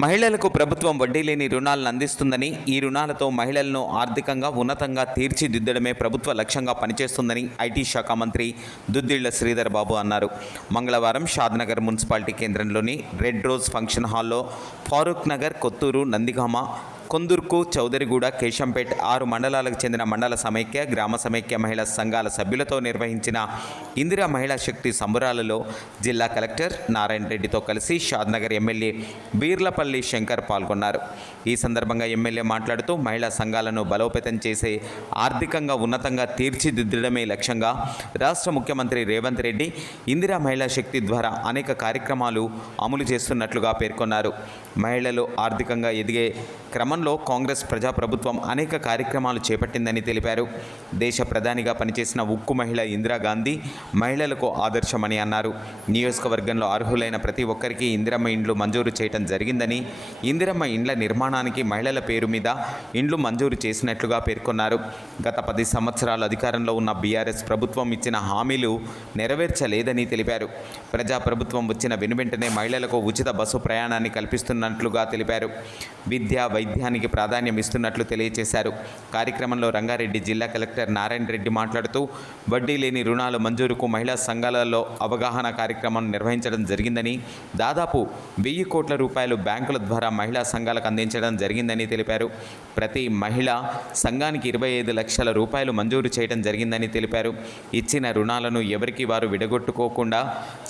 మహిళలకు ప్రభుత్వం వడ్డీ లేని రుణాలను అందిస్తుందని, ఈ రుణాలతో మహిళలను ఆర్థికంగా ఉన్నతంగా తీర్చిదిద్దడమే ప్రభుత్వ లక్ష్యంగా పనిచేస్తుందని ఐటీ శాఖ మంత్రి దుద్దిళ్ల శ్రీధర్ బాబు అన్నారు. మంగళవారం షాద్నగర్ మున్సిపాలిటీ కేంద్రంలోని రెడ్ రోజ్ ఫంక్షన్ హాల్లో ఫారూక్ నగర్, కొత్తూరు, నందిగామ, కొందుర్కు, చౌదరిగూడ, కేశంపేట్ 6 మండలాలకు చెందిన మండల సమైక్య, గ్రామ సమైక్య మహిళా సంఘాల సభ్యులతో నిర్వహించిన ఇందిరా మహిళా శక్తి సంబరాలలో జిల్లా కలెక్టర్ నారాయణ రెడ్డితో కలిసి షాద్నగర్ ఎమ్మెల్యే బీర్లపల్లి శంకర్ పాల్గొన్నారు. ఈ సందర్భంగా ఎమ్మెల్యే మాట్లాడుతూ మహిళా సంఘాలను బలోపేతం చేసే, ఆర్థికంగా ఉన్నతంగా తీర్చిదిద్దడమే లక్ష్యంగా రాష్ట్ర ముఖ్యమంత్రి రేవంత్ రెడ్డి ఇందిరా మహిళా శక్తి ద్వారా అనేక కార్యక్రమాలు అమలు చేస్తున్నట్లుగా పేర్కొన్నారు. మహిళలు ఆర్థికంగా ఎదిగే క్రమంలో కాంగ్రెస్ ప్రజాప్రభుత్వం అనేక కార్యక్రమాలు చేపట్టిందని తెలిపారు. దేశ ప్రధానిగా పనిచేసిన ఉక్కు మహిళ ఇందిరాగాంధీ మహిళలకు ఆదర్శమని అన్నారు. నియోజకవర్గంలో అర్హులైన ప్రతి ఒక్కరికి ఇందిరమ్మ ఇండ్లు మంజూరు చేయడం జరిగిందని, ఇందిరమ్మ ఇండ్ల నిర్మాణానికి మహిళల పేరు మీద ఇండ్లు మంజూరు చేసినట్లుగా పేర్కొన్నారు. గత 10 సంవత్సరాలు అధికారంలో ఉన్న బీఆర్ఎస్ ప్రభుత్వం ఇచ్చిన హామీలు నెరవేర్చలేదని తెలిపారు. ప్రజాప్రభుత్వం వచ్చిన వెనువెంటనే మహిళలకు ఉచిత బస్సు ప్రయాణాన్ని కల్పిస్తున్నట్లుగా తెలిపారు. విద్య, వైద్యానికి ప్రాధాన్యం ఇస్తున్నట్లు తెలియజేశారు. కార్యక్రమంలో రంగారెడ్డి జిల్లా కలెక్టర్ నారాయణ రెడ్డి మాట్లాడుతూ వడ్డీ లేని రుణాల మంజూరుకు మహిళా సంఘాలలో అవగాహన కార్యక్రమం నిర్వహించడం జరిగిందని, దాదాపు 1000 కోట్ల రూపాయలు బ్యాంకుల ద్వారా మహిళా సంఘాలకు అందించడం జరిగిందని తెలిపారు. ప్రతి మహిళా సంఘానికి 25 లక్షల రూపాయలు మంజూరు చేయడం జరిగిందని తెలిపారు. ఇచ్చిన రుణాలను ఎవరికి వారు విడగొట్టుకోకుండా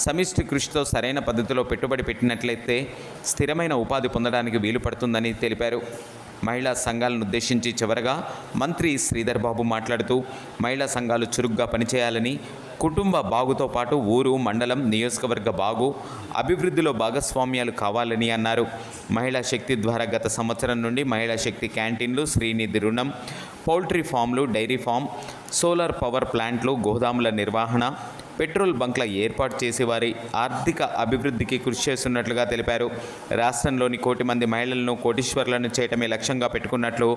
సమిష్టి కృషితో సరైన పద్ధతిలో పెట్టుబడి పెట్టినట్లయితే స్థిరమైన ఉపాధి పొందడానికి వీలు పడుతుందని తెలిపారు. మహిళా సంఘాలను ఉద్దేశించి చివరగా మంత్రి శ్రీధర్ బాబు మాట్లాడుతూ మహిళా సంఘాలు చురుగ్గా పనిచేయాలని, కుటుంబ బాగుతో పాటు ఊరు, మండలం, నియోజకవర్గ బాగు, అభివృద్ధిలో భాగస్వామ్యాలు కావాలని అన్నారు. మహిళా శక్తి ద్వారా గత సంవత్సరం నుండి మహిళా శక్తి క్యాంటీన్లు, శ్రీనిధి రుణం, పౌల్ట్రీ ఫామ్లు, డైరీ ఫామ్, సోలార్ పవర్ ప్లాంట్లు, గోదాముల నిర్వహణ, పెట్రోల్ బంక్ల ఏర్పాటు చేసి వారి ఆర్థిక అభివృద్ధికి కృషి చేస్తున్నట్లుగా తెలిపారు. రాష్ట్రంలోని 1 కోటి మంది మహిళలను కోటీశ్వర్లను చేయటమే లక్ష్యంగా పెట్టుకున్నట్లు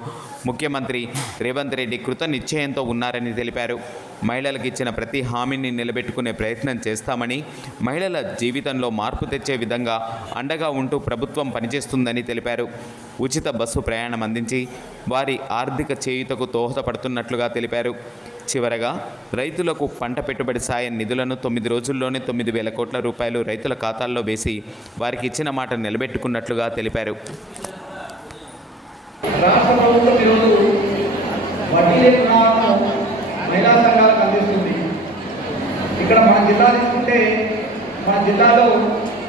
ముఖ్యమంత్రి రేవంత్ రెడ్డి కృత నిశ్చయంతో ఉన్నారని తెలిపారు. మహిళలకు ఇచ్చిన ప్రతి హామీని నిలబెట్టుకునే ప్రయత్నం చేస్తామని, మహిళల జీవితంలో మార్పు తెచ్చే విధంగా అండగా ఉంటూ ప్రభుత్వం పనిచేస్తుందని తెలిపారు. ఉచిత బస్సు ప్రయాణం అందించి వారి ఆర్థిక చేయూతకు దోహదపడుతున్నట్లుగా తెలిపారు. చివరగా రైతులకు పంట పెట్టుబడి సాయం నిధులను 9 రోజుల్లోనే 9,000 కోట్ల రూపాయలు రైతుల ఖాతాల్లో వేసి వారికి ఇచ్చిన మాట నిలబెట్టుకున్నట్లుగా తెలిపారు. రాష్ట్ర ప్రభుత్వం ఈరోజు వడ్డీ లేని రుణాలను మహిళా సంఘాలకు అందిస్తుంది. ఇక్కడ మన జిల్లా తీసుకుంటే మన జిల్లాలో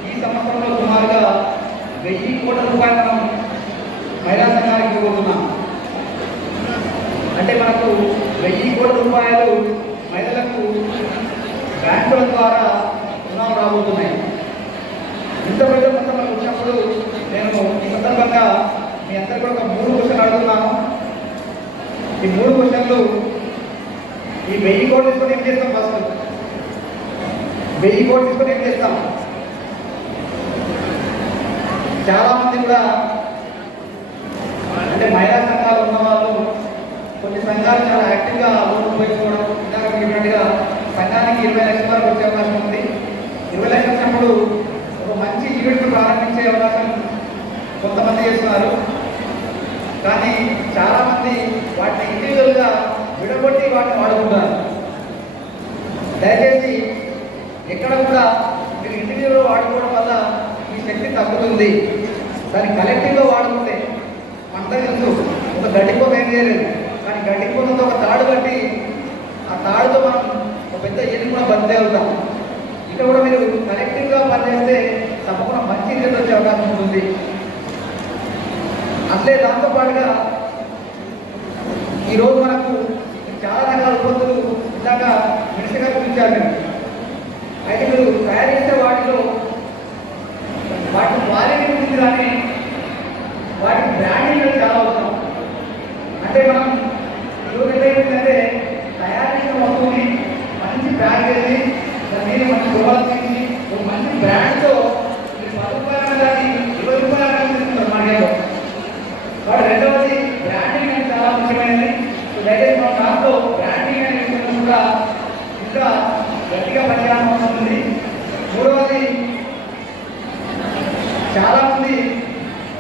ఈ సంవత్సరంలో సుమారుగా 1000 కోట్ల రూపాయలు మనం మహిళా సంఘాలకు ఇవ్వబోతున్నాం. అంటే మనకు 1000 కోట్ల రూపాయలు మహిళలకు బ్యాంకుల ద్వారా రుణాలు రాబోతున్నాయి. ఇంత పెద్ద మొత్తం మనకు వచ్చినప్పుడు నేను ఈ సందర్భంగా మీ అందరికీ కూడా ఒక 3 క్వశ్చన్లు అడుగుతున్నాను. ఈ 3 క్వశ్చన్లు, ఈ 1000 కోట్లు తీసుకొని ఏం చేస్తాం? ఫస్ట్ 1000 కోట్లు తీసుకొని ఏం చేస్తాం? చాలామంది కూడా అంటే మహిళా సంఘాలు ఉన్న వాళ్ళు, కొన్ని సంఘాలు చాలా యాక్టివ్గా లోన్ ఉపయోగించుకోవడం, ఇందాక చెప్పినట్టుగా సంఘానికి 20 లక్షల వరకు వచ్చే అవకాశం ఉంది. 20 లక్షలు వచ్చినప్పుడు ఒక మంచి ఈవెంట్ ప్రారంభించే అవకాశం కొంతమంది చేస్తున్నారు. కానీ చాలామంది వాటిని ఇండివిజువల్గా విడగొట్టి వాటిని వాడుకుంటారు. దయచేసి ఎక్కడ కూడా మీరు ఇండివిజువల్గా వాడుకోవడం వల్ల ఈ శక్తి తగ్గుతుంది. దాన్ని కలెక్టివ్గా వాడుకుంటే మనతో తెలుసు, ఒక గడ్డిపోత ఏం చేయలేదు, కానీ గడ్డిపోతతో ఒక తాడు కట్టి ఆ తాడుతో మనం ఒక పెద్ద ఏది కూడా బదిలీ అవుతాం. ఇక్కడ కూడా మీరు కలెక్టివ్గా పనిచేస్తే తప్పకుండా మంచి రిజల్ట్ వచ్చే అవకాశం ఉంటుంది. అట్లే దాంతోపాటుగా ఈరోజు మనకు చాలా రకాల ఉత్పత్తులు ఇందాక మినిస్టర్ చూపించారు మీరు. అయితే మీరు తయారు చేసే వాటిలో వాటి క్వాలిటీ ఉంటుంది, కానీ వాటి బ్రాండింగ్ చాలా అవసరం. అంటే మనం ఈరోజు ఏదైతుందంటే తయారు చేసిన వస్తువుని మంచి ప్యాక్ చేసి దాని మీద మంచి గోవాలు తీసి ఒక మంచి బ్రాండ్తో 10 రూపాయలు కానీ 20 రూపాయలు కానీ తీసుకుంటారు మార్కెట్లో. వాడు రెండవది బ్రాండింగ్ అనేది చాలా ముఖ్యమైనది. దయచేసి మన దాంట్లో బ్రాండింగ్ అనే విషయంలో కూడా ఇంకా గట్టిగా పనిచేయాల్సిన అవసరం ఉంది. మూడవది చాలామంది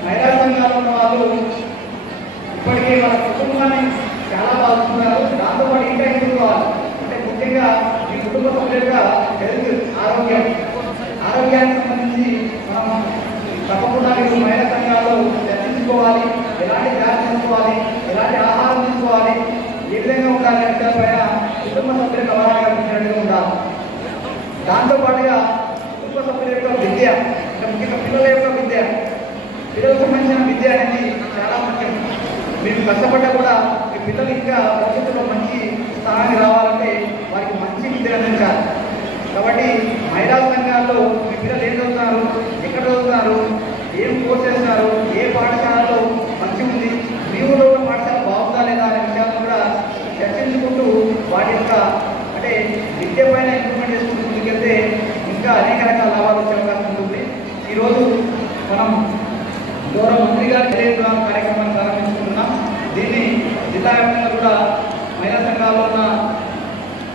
మహిళా సంఘాలు ఉన్న వాళ్ళు ఇప్పటికే వాళ్ళ కుటుంబాన్ని చాలా బాగుతున్నారు. దాంతోపాటు ఇంకా ఎదుర్కోవాలి అంటే ముఖ్యంగా ఈ కుటుంబ సభ్యుల హెల్త్ ఆరోగ్యానికి సంబంధించి మనం తప్పకుండా మీరు మహిళా సంఘాల్లో చర్చించుకోవాలి. ఎలాంటి జాగ్రత్త తీసుకోవాలి, ఎలాంటి ఆహారం తీసుకోవాలి, ఏ విధంగా ఉండాలి విషయాలపైన కుటుంబ సభ్యులకు అవగాహన కల్పించినట్టుగా ఉండాలి. దాంతోపాటుగా కుటుంబ సభ్యుల యొక్క విద్య అంటే ముఖ్యంగా పిల్లల యొక్క విద్య, పిల్లలకు సంబంధించిన విద్య అనేది చాలా ముఖ్యం. మీరు కష్టపడ్డా కూడా మీ పిల్లలు ఇంకా భవిష్యత్తులో మంచి స్థానానికి రావాలంటే వారికి మంచి విద్య అందించాలి. కాబట్టి మహిళా సంఘాల్లో మీ పిల్లలు ఏం చదువుతున్నారు, ఎక్కడ చదువుతున్నారు, ఏం కోర్స్ చేస్తున్నారు, ఏ పాఠశాలలో మంచి ఉంది, మీ ఊళ్ళో ఉన్న పాఠశాల బాగుందా లేదా అనే విషయాలను కూడా చర్చించుకుంటూ వాటి యొక్క అంటే విద్య పైన ఇంప్రూవ్మెంట్ చేసుకుంటూ ముందుకెళ్తే ఇంకా అనేక రకాల లాభాలు వచ్చే అవకాశం ఉంటుంది. ఈరోజు మనం గౌరవ మంత్రి గారి తెలియజేయడం కార్యక్రమాన్ని ప్రారంభించుకుంటున్నాం. దీన్ని జిల్లా వ్యాప్తంగా కూడా మహిళా సంఘాల్లో ఉన్న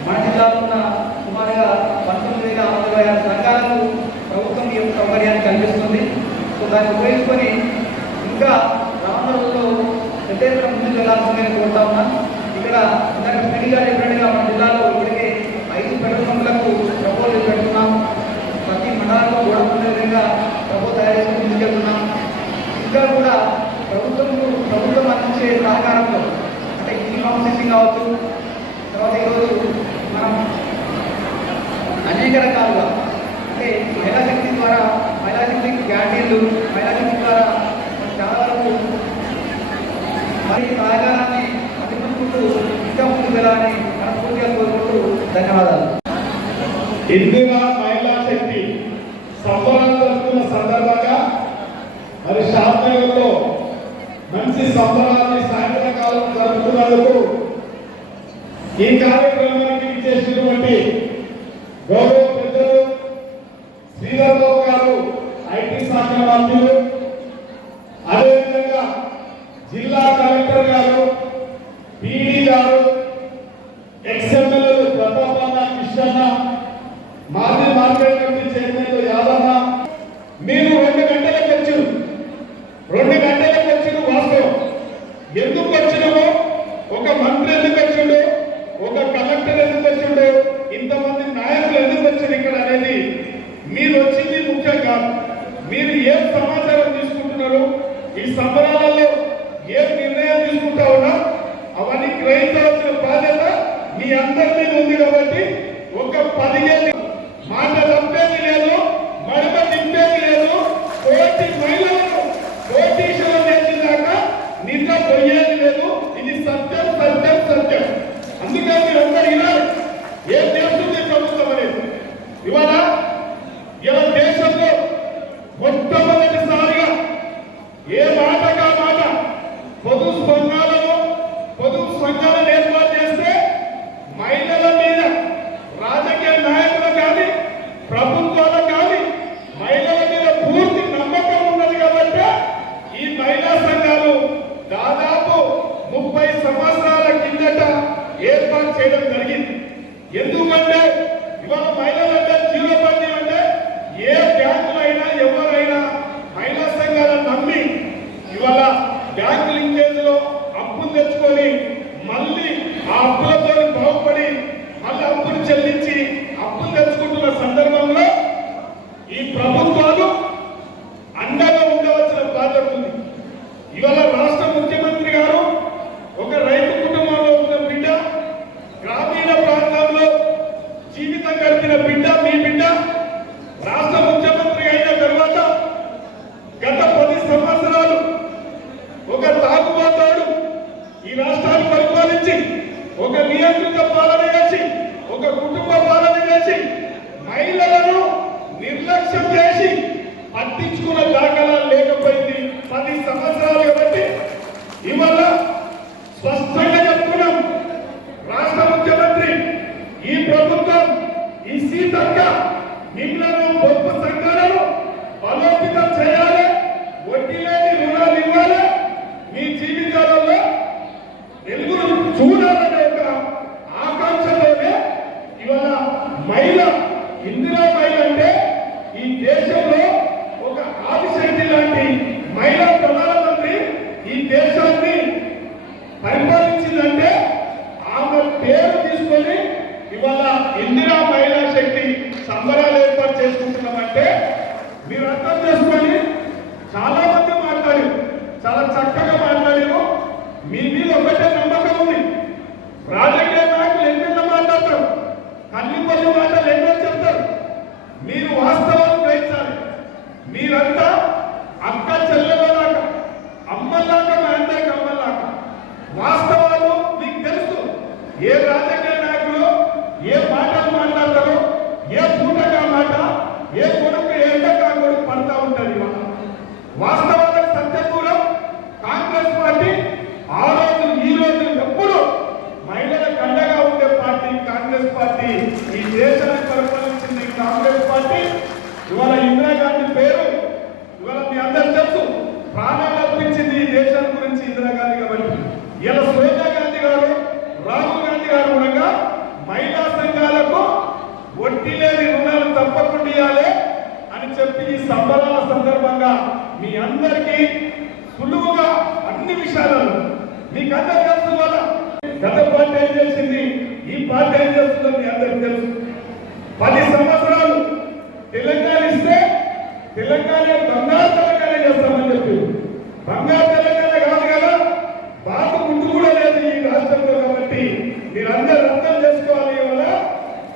మన జిల్లాలో ఉన్న సుమారుగా 19,626 సంఘాలకు ప్రభుత్వం ఈ యొక్క సౌకర్యాన్ని కల్పిస్తుంది. సో దాన్ని ఉపయోగించుకొని ఇంకా రానున్న రోజుల్లో పెద్ద ఎత్తున ముందుకు వెళ్లాల్సిందని కోరుతా ఉన్నాను. ఇక్కడ ఇందాక స్పీడ్గా చెప్పినట్టుగా మన జిల్లాలో ఇప్పటికే 5 పెట్రోల్ బంకులకు ప్రపోజల్ పెడుతున్నాం. ప్రతి మండలంలో గోడకునే విధంగా ప్రపోజల్ తయారు చేసి ముందుకెళ్తున్నాం. ఇంకా కూడా ప్రభుత్వం అందించే సహకారంలో అంటే యూనిఫామ్ సెట్టింగ్ కావచ్చు, తర్వాత ఈరోజు మనం అనేక రకాలుగా అంటే మహిళా శక్తి ద్వారా మహిళా శక్తి క్యాంటీన్లు, మహిళా శక్తి ద్వారా చాలా వరకు మరి సహకారాన్ని అందిపుకుంటూ ఇంకా ముందుకు వెళ్ళాలని మనస్ఫూర్తిగా కోరుకుంటూ ధన్యవాదాలు. ఇందిరా మహిళా శక్తి సంబరాలు జరుపుకున్న సందర్భంగా మరి షాద్నగర్లో మంచి సంబరాన్ని సాయంత్రకాలం జరుపుతున్నందుకు ఈ కార్యక్రమానికి విచ్చేసినటువంటి గౌరవ పెద్దలు శ్రీధర్ బాబు గారు ఐటీ శాఖ మంత్రులు, అదేవిధంగా జిల్లా కలెక్టర్ గారు, పీడీ గారు, ఎక్స్ఎమ్మెల్యేలు ప్రతాపన్న, కృష్ణన్న, మాజీ మార్కెట్ కమిటీ చైర్మన్ యాదన్న, మీరు 2 గంటలకు వచ్చారు. 2 గంటలకు వచ్చిన వాస్తవం. ఎందుకు వచ్చినామో, ఒక మంత్రి ఎందుకు వచ్చిండు, ఒక కలెక్టర్ ఎందుకు వచ్చిండు, ఇంతమంది నాయకులు ఎందుకు వచ్చారు ఇక్కడ అనేది మీరు వచ్చింది ముఖ్యం కాదు. మీరు ఏం సమాచారం తీసుకుంటున్నారు, ఈ సంబరాలలో ఏం నిర్ణయం తీసుకుంటా ఉన్నా అవన్నీ గ్రహించాల్సిన బాధ్యత మీ అందరి మీద ఉంది. కాబట్టి ఒక 15 మాట తప్పేది లేదు, మడమ తిప్పేది లేదు. కోటి మహిళలను కోటీశ్వరం చేసేదాకా నిన్న పోయేది లేదు. ఇది సత్యం సత్యం సత్యం. అందుకే మీరందరూ వినాలి. ఏం చేస్తుంది ప్రభుత్వం అనేది. ఇవాళ దేశంలో మొట్టమొదటిసారిగా ఏ మాటగా మాట పొదుపు సంఘాలను ఏర్పాటు చేస్తే మహిళల మీద రాజకీయ నాయకులు కానీ ప్రభుత్వాలు కానీ మహిళల మీద పూర్తి నమ్మకం ఉన్నది. కాబట్టి ఈ మహిళా సంఘాలు దాదాపు 30 సంవత్సరాల కిందట ఏర్పాటు చేయడం జరిగింది. ఎందుకంటే ఇవాళ మహిళలంటే జీవోపాధ్యం అంటే ఏ బ్యాంకులైనా ఎవరైనా మహిళా సంఘాలను నమ్మి ఇవాళ బ్యాంకు లింకేజ్లో అప్పులు తెచ్చుకొని మళ్ళీ ఆ అప్పులతో బాగుపడి మళ్ళీ అప్పులు చెల్లించి అప్పులు తెచ్చుకుంటున్న సందర్భంలో ఈ ప్రభుత్వాలు అండగా ఉండవలసిన బాధ్యత ఉంది. ఇవాళ రాష్ట్ర ముఖ్యమంత్రి గారు ఒక రైతు కుటుంబంలో ఉన్న బిడ్డ, గ్రామీణ ప్రాంతంలో జీవితం గడిపిన బిడ్డ, మీ బిడ్డ రాష్ట్ర ముఖ్యమంత్రి అయిన తర్వాత గత 10 సంవత్సరాలు ఒక తాగుబోతాడు ఈ రాష్ట్రాన్ని పరిపాలించి ఒక నియంత్రిత పాలన చేసి ఒక కుటుంబ పాలన చేసి మహిళలను నిర్లక్ష్యం చేసి పట్టించుకున్న దాఖలాలు లేకపోయింది 10 సంవత్సరాలు. కాబట్టి ఇవాళ స్పష్టంగా చెప్తున్నాం, రాష్ట్ర ముఖ్యమంత్రి ఈ ప్రభుత్వం ఈ సీతక్క మిమ్మల్ని పొదుపు సంఘాలను బలోపేతం చేయాలి, వడ్డీ లేని రుణాలు ఇవ్వాలి, మీ జీవితాలలో వెలుగును చూడాలనే ఒక ఆకాంక్షతోనే ఇవాళ మహిళ ఇందిరా మహిళ అంటే ఈ దేశంలో ఒక ఆదిశక్తి లాంటి మహిళ అందరూ తెలుసు, ప్రాణాలు అర్పించింది ఈ దేశం గురించి ఇందిరాగాంధీ కాబట్టి. ఇలా సోనియా గాంధీ గారు, రాహుల్ గాంధీ గారు కూడా మహిళా సంఘాలకు వడ్డీ లేని రుణాలు తప్పకుండా ఇవ్వాలి అని చెప్పి ఈ సంబరాల సందర్భంగా మీ అందరికీ సులువుగా అన్ని విషయాలను మీకు అందరికీ తెలుసు. వల్ల గత పార్టీ ఏం చేసింది, ఈ పార్టీ ఏం చేస్తుందో మీ అందరికీ తెలుసు. 10 సంవత్సరాలు తెలంగాణ ఇస్తే తెలంగాణ బంగారు తెలంగాణ చేస్తామని చెప్పి, బంగారు తెలంగాణ కాదు కదా, బాగా ముందు కూడా లేదు ఈ రాష్ట్రంలో. కాబట్టి మీరందరూ అర్థం చేసుకోవాలి.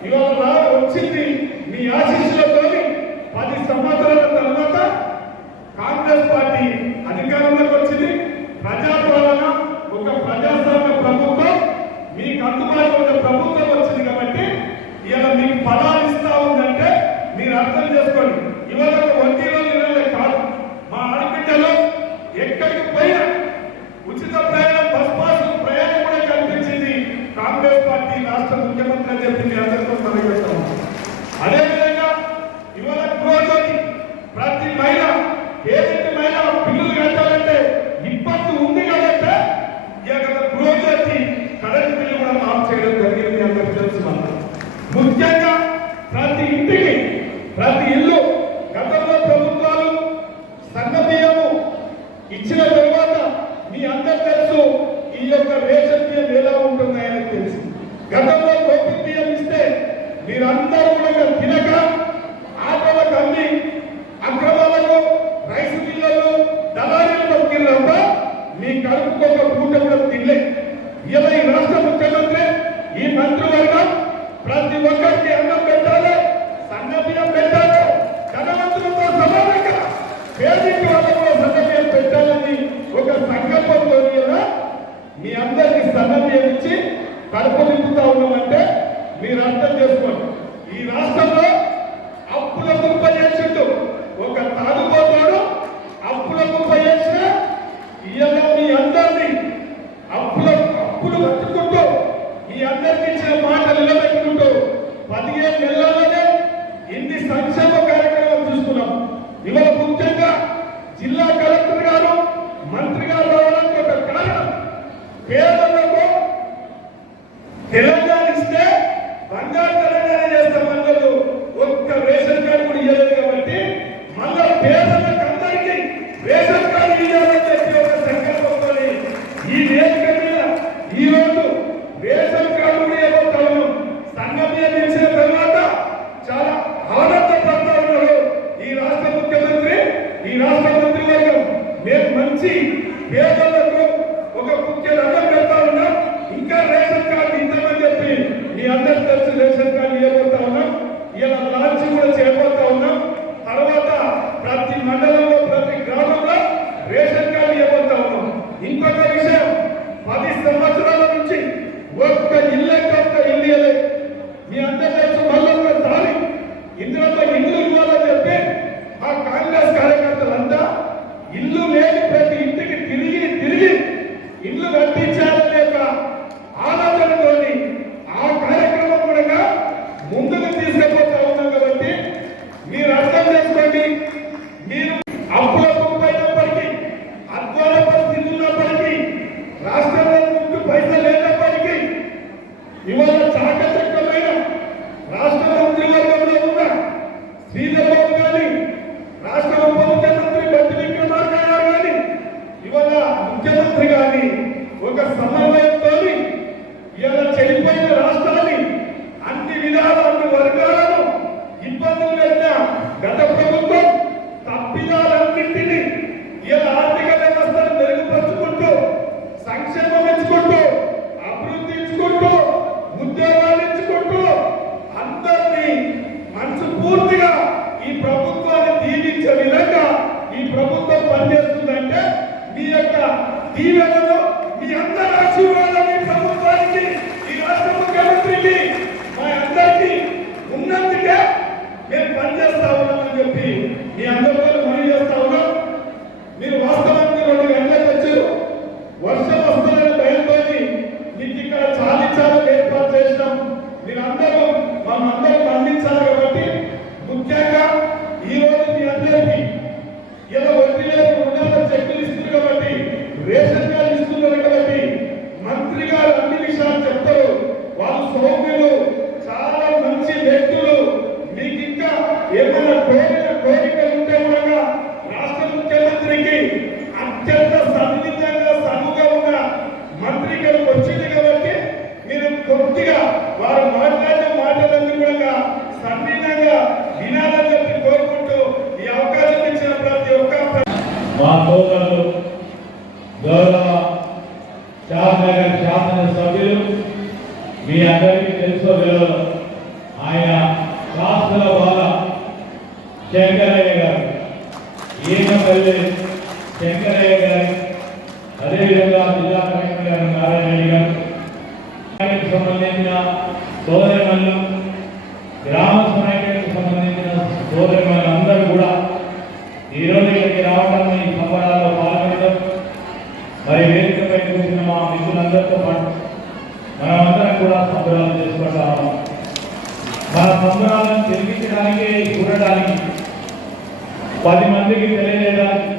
ఇవాళ వచ్చింది మీ ఆశీస్సులతో 10 సంవత్సరాల తర్వాత కాంగ్రెస్ పార్టీ అధికారంలోకి వచ్చింది. ప్రజాపాలన, ఒక ప్రజాస్వామ్య ప్రభుత్వం, మీకు అందుబాటులో ఉన్న ప్రభుత్వం వచ్చింది. కాబట్టి ఇలా మీకు ఫలాలు ఇస్తా ఉందంటే మీరు అర్థం చేసుకోండి. ఇవాళ ఒక వడ్డీలో నిలలే కాదు, మా ఆడబిడ్డలో ఎక్కడికి పోయినా ఉచిత ప్రయాణం, బస్ పాస్ ప్రయాణం కూడా కల్పించింది కాంగ్రెస్ పార్టీ రాష్ట్ర ముఖ్యమంత్రి అని చెప్పి మీ అందరితో తెలియజేస్తాం. అదేవిధంగా ఇవాళ గృహజ్యోతి, ప్రతి మహిళ, ఏదైతే మహిళ బిల్లులు కట్టాలంటే ఇబ్బంది ఉంది కాబట్టి ఇవాళ గృహజ్యోతి కరెంట్ బిల్లు కూడా మాఫ్ చేయడం జరిగింది. అందరికీ తెలుసు. ముఖ్యంగా ప్రతి ఇంటికి, ప్రతి ఇల్లు, గతంలో ప్రభుత్వాలు సన్న బియ్యము ఇచ్చిన తర్వాత మీ అందరు తెలుసు ఈ యొక్క రేషన్ బియ్యం ఎలా ఉంటుంది ఆయనకు తెలుసు. గతంలో కోపి బియ్యం ఇస్తే మీరందరూ కూడా తినక ఆటోలకు అమ్మి అక్రమాలకు, రైసు బిల్లులు, దళారీలు పట్టుకెళ్ళినప్ప మీ కడుపుకు ఒక పూట కూడా తినలే. ఇలా ఈ రాష్ట్ర ముఖ్యమంత్రి, ఈ మంత్రివర్గం ప్రతి ఒక్కరికి అన్నం పెట్టాలి, సన్న బియ్యం పెట్టాలి, ధనవంతులతో సమానంగా పేదింటి వాళ్ళకు సన్న బియ్యం పెట్టాలని ఒక సంకల్పంతో మీ అందరికి సన్న బియ్యం ఇచ్చి కడుపు నింపుతా ఉన్నామంటే మీరు అర్థం చేసుకోండి. ఈ రాష్ట్రంలో అప్పుల కుప్ప చేసిండు ఒక తాగుబోతాడు, అప్పుల కుప్ప చేసిన ఇవాళ మీ అందరినీ అప్పులు పట్టుకుంటూ మీ అందరికి ఇచ్చిన మాటలు నిలబెట్టుకుంటూ 15 నెలల్లోనే ఇన్ని సంక్షేమ కార్యక్రమాలు చూసుకున్నాం. ఇవాళ ముఖ్యంగా జిల్లా కలెక్టర్ గారు, మంత్రి గారు రావడానికి ఒక కారణం, పేదలకు తెలంగాణ ఇస్తే బంగారు తెలంగాణ చేస్తామన్నది ఒక్క రేషన్ కార్డు కూడా ఇవ్వలేదు. కాబట్టి మళ్ళా పేదలకు అందరికీ రేషన్ కార్డు ఇవ్వాలని చెప్పి ఒక సంకల్పంతో ఈ వేదిక మీద ఈ రోజు రేషన్ కార్డు కూడా ఇవ్వబోతా ఉన్నాం. సంఘం ఇచ్చిన తర్వాత చాలా ఆనందపడతా ఉన్నారు ఈ రాష్ట్ర ముఖ్యమంత్రి, ఈ రాష్ట్ర మంత్రివర్గం. మేము మంచి పేదలకు ఒక ముఖ్య రంగం పెడతా ఉన్నాం. ఇంకా రేషన్ కార్డు ఇద్దామని చెప్పి మీ అందరూ తెలిసి రేషన్ కార్డు ఇవ్వబోతా ఉన్నాం. ఇలా లాంచ్ కూడా చేయబోతా ఉన్నాం. తర్వాత ప్రతి మండలంలో, ప్రతి గ్రామంలో రేషన్ కార్డు ఇవ్వబోతా ఉన్నాం. ఇంకొక విషయం, 10 సంవత్సరాల నుంచి ఒక్క ఇల్లు ఇవ్వలేదు. మీ అందరూ తెలుసు. మళ్ళీ ఒకసారి ఇందులో ఇల్లు ఇవ్వాలని చెప్పి ఆ కాంగ్రెస్ కార్యకర్తలంతా ఇల్లు లేని ప్రతి ఇంటికి తిరిగి ఇల్లు కట్టించాలనే ఒక ఆలోచనతో ఆ కార్యక్రమం కూడా ముందుకు తీసుకుపోతా ఉన్నాం. కాబట్టి మీరు అర్థం చేసుకోండి. మీరు అప్పులకు పోయినప్పటికీ, అధ్వాన పరిస్థితి ఉన్నప్పటికీ, రాష్ట్రంలో ముందు పైసలు లేనప్పటికీ ఇవాళ చాకచక్యమైన రాష్ట్ర మంత్రివర్గంలో ఉన్న శ్రీధర్ బాబు గాని, రాష్ట్ర ఉప ముఖ్యమంత్రి బట్టి విక్రమార్క గారు గాని, ఇవాళ ముఖ్యమంత్రి గాని ఒక సమన్వయంతో ఇవాళ చెడిపోయిన రాష్ట్రాన్ని అన్ని విధాల, అన్ని వర్గాలను ఇబ్బందులు పెట్టిన గత ప్రభుత్వం తప్పిదాలన్నింటినీ ఇలా ఆర్థిక వ్యవస్థను మెరుగుపరుచుకుంటూ, సంక్షేమం ఇచ్చుకుంటూ, అభివృద్ధి ఇచ్చుకుంటూ, ఉద్యోగాలు ఇచ్చుకుంటూ అందరినీ మనస్ఫూర్తిగా ఈ ప్రభుత్వాన్ని దీవించే విధంగా ఈ ప్రభుత్వం పనిచేస్తుందంటే మీ యొక్క దీవెనలు, మీ అందరి ఆశీర్వాదాలు ఈ ప్రభుత్వానికి, ఈ రాష్ట్ర ముఖ్యమంత్రికి, మా అందరికీ ఉన్నందుకే మేము పనిచేస్తా ఉన్నామని చెప్పి మీ అందరితో మనవి చేస్తా ఉన్నాం. మీరు వాస్తవానికి 2 గంటలకు వచ్చారు. వర్షం వస్తుందని భయంతో మీకు ఇక్కడ చాలా ఏర్పాటు చేసినాం. మీరందరూ మమ్మల్ని అందించాలి. కాబట్టి ముఖ్యంగా ఈ రోజు మీ అందరికీ ఇలా వడ్డీ రేషన్ కార్డు ఇస్తున్నారు కాబట్టి మంత్రి గారు అన్ని విషయాలు చెప్తారు. వాళ్ళు సౌమ్యులు, చాలా మంచి వ్యక్తులు. మీకు ఇంకా ఏమైనా కోరికలు ఉంటే కూడా రాష్ట్ర ముఖ్యమంత్రికి అత్యంత సన్నిహితంగా సనుగా ఉన్న మంత్రి ఇక్కడికి వచ్చింది కాబట్టి మీరు కొద్దిగా వారు మాట్లాడిన మాటలన్నీ కూడా సన్నిహితంగా వినాలని చెప్పి కోరుకుంటూ ఈ అవకాశం ఇచ్చిన ప్రతి ఒక్క మా సోదరులు గౌరవ శాసనగర్ శాసనసభ్యులు మీ అందరికీ తెలుసో తెలియదు, ఆయన శాస్త్ర బాల శంకరయ్య గారు, ఈయనపల్లి శంకరయ్య గారు, అదేవిధంగా జిల్లా కలెక్టర్ గారు నారాయణ రెడ్డి గారు, ఆయనకు సంబంధించిన సోదరిమణులు, గ్రామ సమైక్యతకు సంబంధించిన సోదరిమణులు అందరూ కూడా ఈరోజు ఇక్కడికి రావడం, ఈ సంబరాల్లో పాల్గొనడం, మరి వేదికపై కూర్చున్న మా మిత్రులందరితో పాటు మనమందరం కూడా సంబరాలు చేసుకుంటాము. మన సంబరాలను తెలిపించడానికి, చూడడానికి, 10 మందికి తెలియజేయడానికి,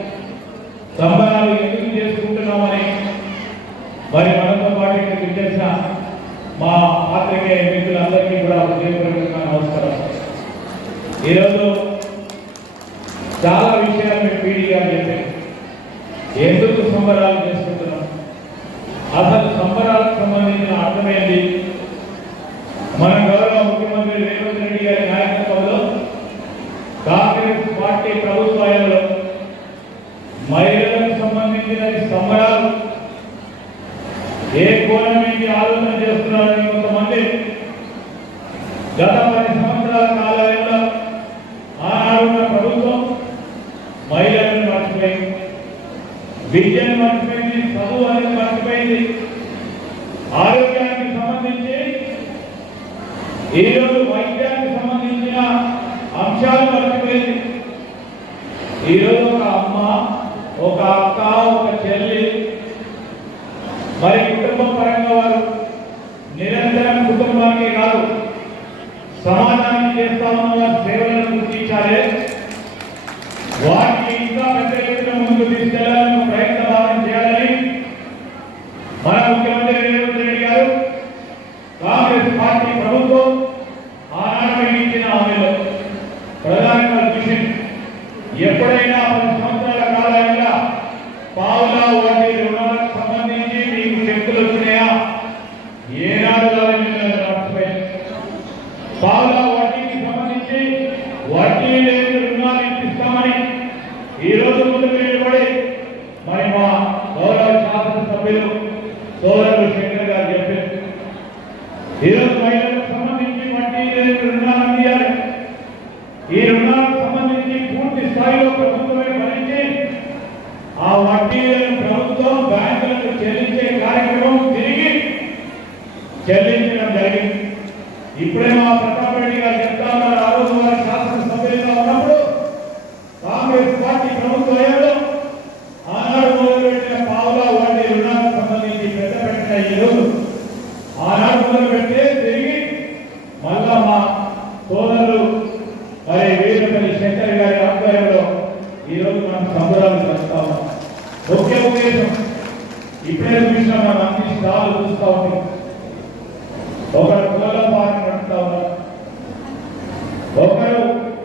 సంబరాలు ఎందుకు చేసుకుంటున్నామని మరి మనతో పాటు ఇక్కడికి చేసిన మా పాత్రికేయ మిత్రులందరికీ కూడా హృదయపూర్వకంగా నమస్కారం. ఈరోజు చాలా విషయాలు మేము పీడిగా చెప్పారు. ఎందుకు సంబరాలు చేసుకుంటున్నాం, అసలు సంబరాలకు సంబంధించిన అర్థమైంది. మన గౌరవ ముఖ్యమంత్రి రేవంత్ రెడ్డి గారి నాయకత్వంలో కాంగ్రెస్ పార్టీ ప్రభుత్వంలో మహిళలకు సంబంధించిన సంబరాలు ఏ కోణం నుంచి ఆలోచన చేస్తున్నారని కొంతమంది గత 10 సంవత్సరాల కాలంలో ఆనాడున్న ప్రభుత్వం మహిళలను మర్చిపోయింది, విద్యను మర్చిపోయింది, చదువు అనేది మర్చిపోయింది. ఆరోగ్యానికి సంబంధించి ఈరోజు వైద్యానికి సంబంధించిన అంశాలు మర్చిపోయింది. ఈరోజు ఒక అమ్మ, ఒక అక్క, ఒక చెల్లి, మరి కుటుంబ పరంగా వారు నిరంతరం కుటుంబానికి కాదు సమాజానికి చేస్తా ఉన్న సేవలను గుర్తించాలి. వాటిని ఇంకా పెద్ద ఎత్తున ముందుకు తీసుకెళ్లాలని ప్రయత్న భావన చేయాలని మన ముఖ్యమంత్రి రేవంత్ రెడ్డి గారు, కాంగ్రెస్ పార్టీ ప్రభుత్వం ఆనాడు ఇచ్చిన హామీలో ప్రధానంగా మిషన్ ఎప్పుడైనా 10 సంవత్సరాల కాలంగా పావులా వడ్డీ రుణాలకు సంబంధించి మీకు చెక్కులు వచ్చినాయా? ఏనాడు మర్చిపోయింది. పావులా వడ్డీకి సంబంధించి వడ్డీ లేని రుణాలు ఇప్పిస్తామని ఈరోజు ముందుకు నిలబడి మరి మా గౌరవ శాసనసభ్యులు సోదరులు శంకర్ గారు చెప్పారు. ఈరోజు మహిళలకు సంబంధించి వడ్డీ లేని రుణాలు అందియాలి. ఈ రుణాలకు సంబంధించి పూర్తి స్థాయిలో ప్రభుత్వమే భరించి ఆ వడ్డీలను ప్రభుత్వం బ్యాంకులకు చెల్లించే కార్యక్రమం తిరిగి చెల్లించడం జరిగింది. ఇప్పుడే మా ప్రతాప్ రెడ్డి గారు చెప్తా ఉన్నారు, ఆ రోజు వారి శాసనసభ్యులుగా ఉన్నప్పుడు కాంగ్రెస్ పార్టీ ప్రభుత్వంలో ఆనాడు మొదలుపెట్టిన పావులా వడ్డీ రుణాలకు సంబంధించి పెట్టిన ఈరోజు ఆనాడు మొదలుపెట్టే తిరిగి మళ్ళా మా సోదరులు మరి వీరపల్లి శంకర్ గారి ఆధ్వర్యంలో ఈరోజు మనం సంబరాలు జరుపుతా ఉన్నాం. ముఖ్య ఉద్దేశం ఇప్పుడే చూసినా మనం అన్ని స్టాలు చూస్తూ ఉంటాం. ఒకరు కోళ్ళ ఫారం నడుపుతా ఉన్నారు, ఒకరు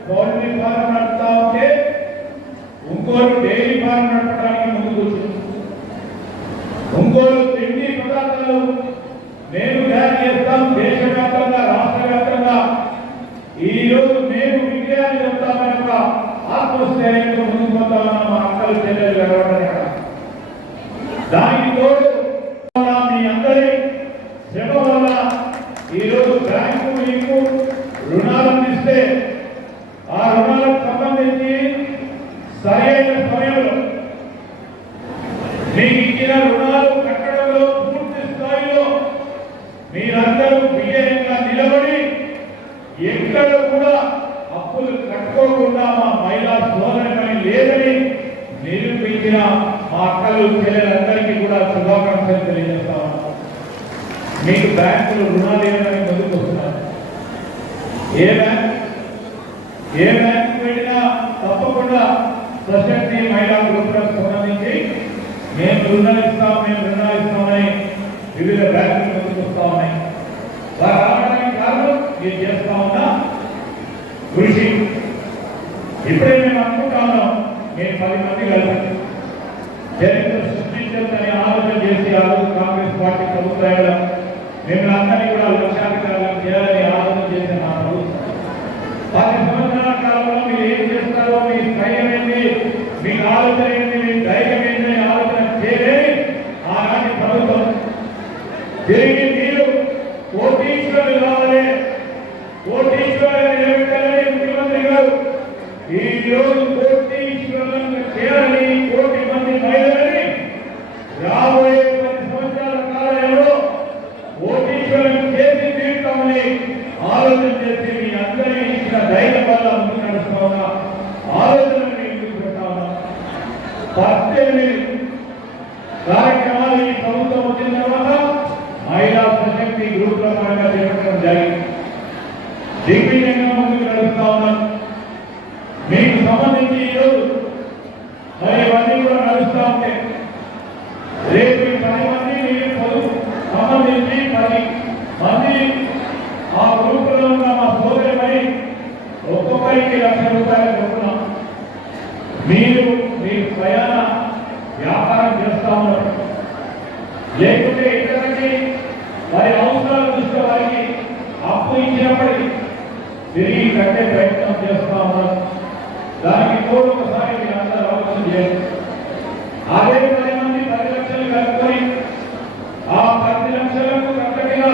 పౌల్ట్రీ ఫారం నడుపుతా ఉంటే ఇంకోరు డైరీ ఫారం నడపడానికి ముందుకు వచ్చింది, ఇంకోరు తిండి పదార్థాలు మేము తయారు చేస్తాం దేశవ్యాప్తంగా రాష్ట్ర వ్యాప్తంగా. ఈరోజు మేము విజయాన్ని చెప్తామని ఒక ఆత్మస్థైర్యంతో ముందుకు పోతామన్న మా అక్కలు చెల్లెలు కలవడం. దానికి తోడు మీ అందరి శ్రమ వల్ల ఈరోజు బ్యాంకు మీకు రుణాలు అందిస్తే ఆ రుణాలకు సంబంధించి సరైన సమయంలో మీకు ఇచ్చిన రుణాలు కట్టడంలో పూర్తి స్థాయిలో మీరందరూ విజయంగా నిలబడి ఎక్కడ కూడా అప్పులు కట్టుకోకుండా మా మహిళా సోదరులని లేదని నిరూపించిన మా అక్కలు చెల్లెలందరికీ కూడా శుభాకాంక్షలు తెలియజేస్తా ఉన్నాం. మీకు బ్యాంకులు రుణాలు ఇవ్వడానికి ముందుకు వస్తున్నారు. ఏ బ్యాంకు వెళ్ళినా తప్పకుండా సశక్తి మహిళా గ్రూపులకు సంబంధించి మేము రుణాలు ఇస్తామని వివిధ బ్యాంకులు ముందుకు వస్తా ఉన్నాయి. వారు రావడానికి కారణం మీరు చేస్తా ఉన్న కృషి. ఇప్పుడే మేము అనుకుంటాము, మేము 10 మంది కలిసి చరిత్ర సృష్టించాలని ఆలోచన చేసి ఆ రోజు కాంగ్రెస్ పార్టీ ప్రభుత్వం మిమ్మల్ని అందరినీ కూడా లక్షాధికారులను చేయాలని ఆలోచన చేసిన మా ప్రభుత్వం 10 సంవత్సరాల కాలంలో మీరు ఏం చేస్తారో, మీ స్థైర్యం ఏంటి, మీకు ఆలోచన ఏంటి, మీ ధైర్యం ఏంటి ఆలోచన చేయలేని ఆనాటి ప్రభుత్వం తిరిగి మీరు కోటీశ్వరులు కావాలి, కోటీశ్వరులను నిలబెట్టాలని ముఖ్యమంత్రి గారు ఈ రోజు కోటీశ్వరులను చేయాలని, 1 కోటి మంది మహిళలని రాబోయే 10 సంవత్సరాల కాలంలో కోటీశ్వరులను చేసి తీరుతామని ఆలోచన చేసి మీ అందరినీ ఇచ్చిన ధైర్యం వల్ల ముందుకు నడుస్తా ఉన్నా ఆలోచన ముందుకు పెడతా ఉన్నా. 18 కార్యక్రమాలు ఈ ప్రభుత్వం వచ్చిన తర్వాత మహిళా సశక్తి గ్రూప్ లో పరంగా చేపట్టడం జరిగింది. దిగ్విజయంగా ముందుకు నడుస్తా ఉన్నాం. మీకు సంబంధించి ఈరోజు మరి ఇవన్నీ కూడా నడుస్తూ ఉంటే రేపు 10 మంది మీరు సంబంధించి 10 మంది ఆ గ్రూపులో ఉన్న మా సోదరి ఒక్కొక్కరికి ₹1,00,000 చొప్పున మీరు స్వయాన వ్యాపారం చేస్తా ఉన్నారు. లేకుంటే ఇతరులకి వారి అవసరాల దృష్ట్యా వారికి అప్పు ఇచ్చినప్పటికీ తిరిగి కట్టే ప్రయత్నం చేస్తా ఉన్నారు. దానికి తోడు ఒకసారి మీరు అందరూ ఆలోచన చేయండి. అదే 10 మంది 10 లక్షలు కలుపుకొని ఆ 10 లక్షలకు కట్టడిగా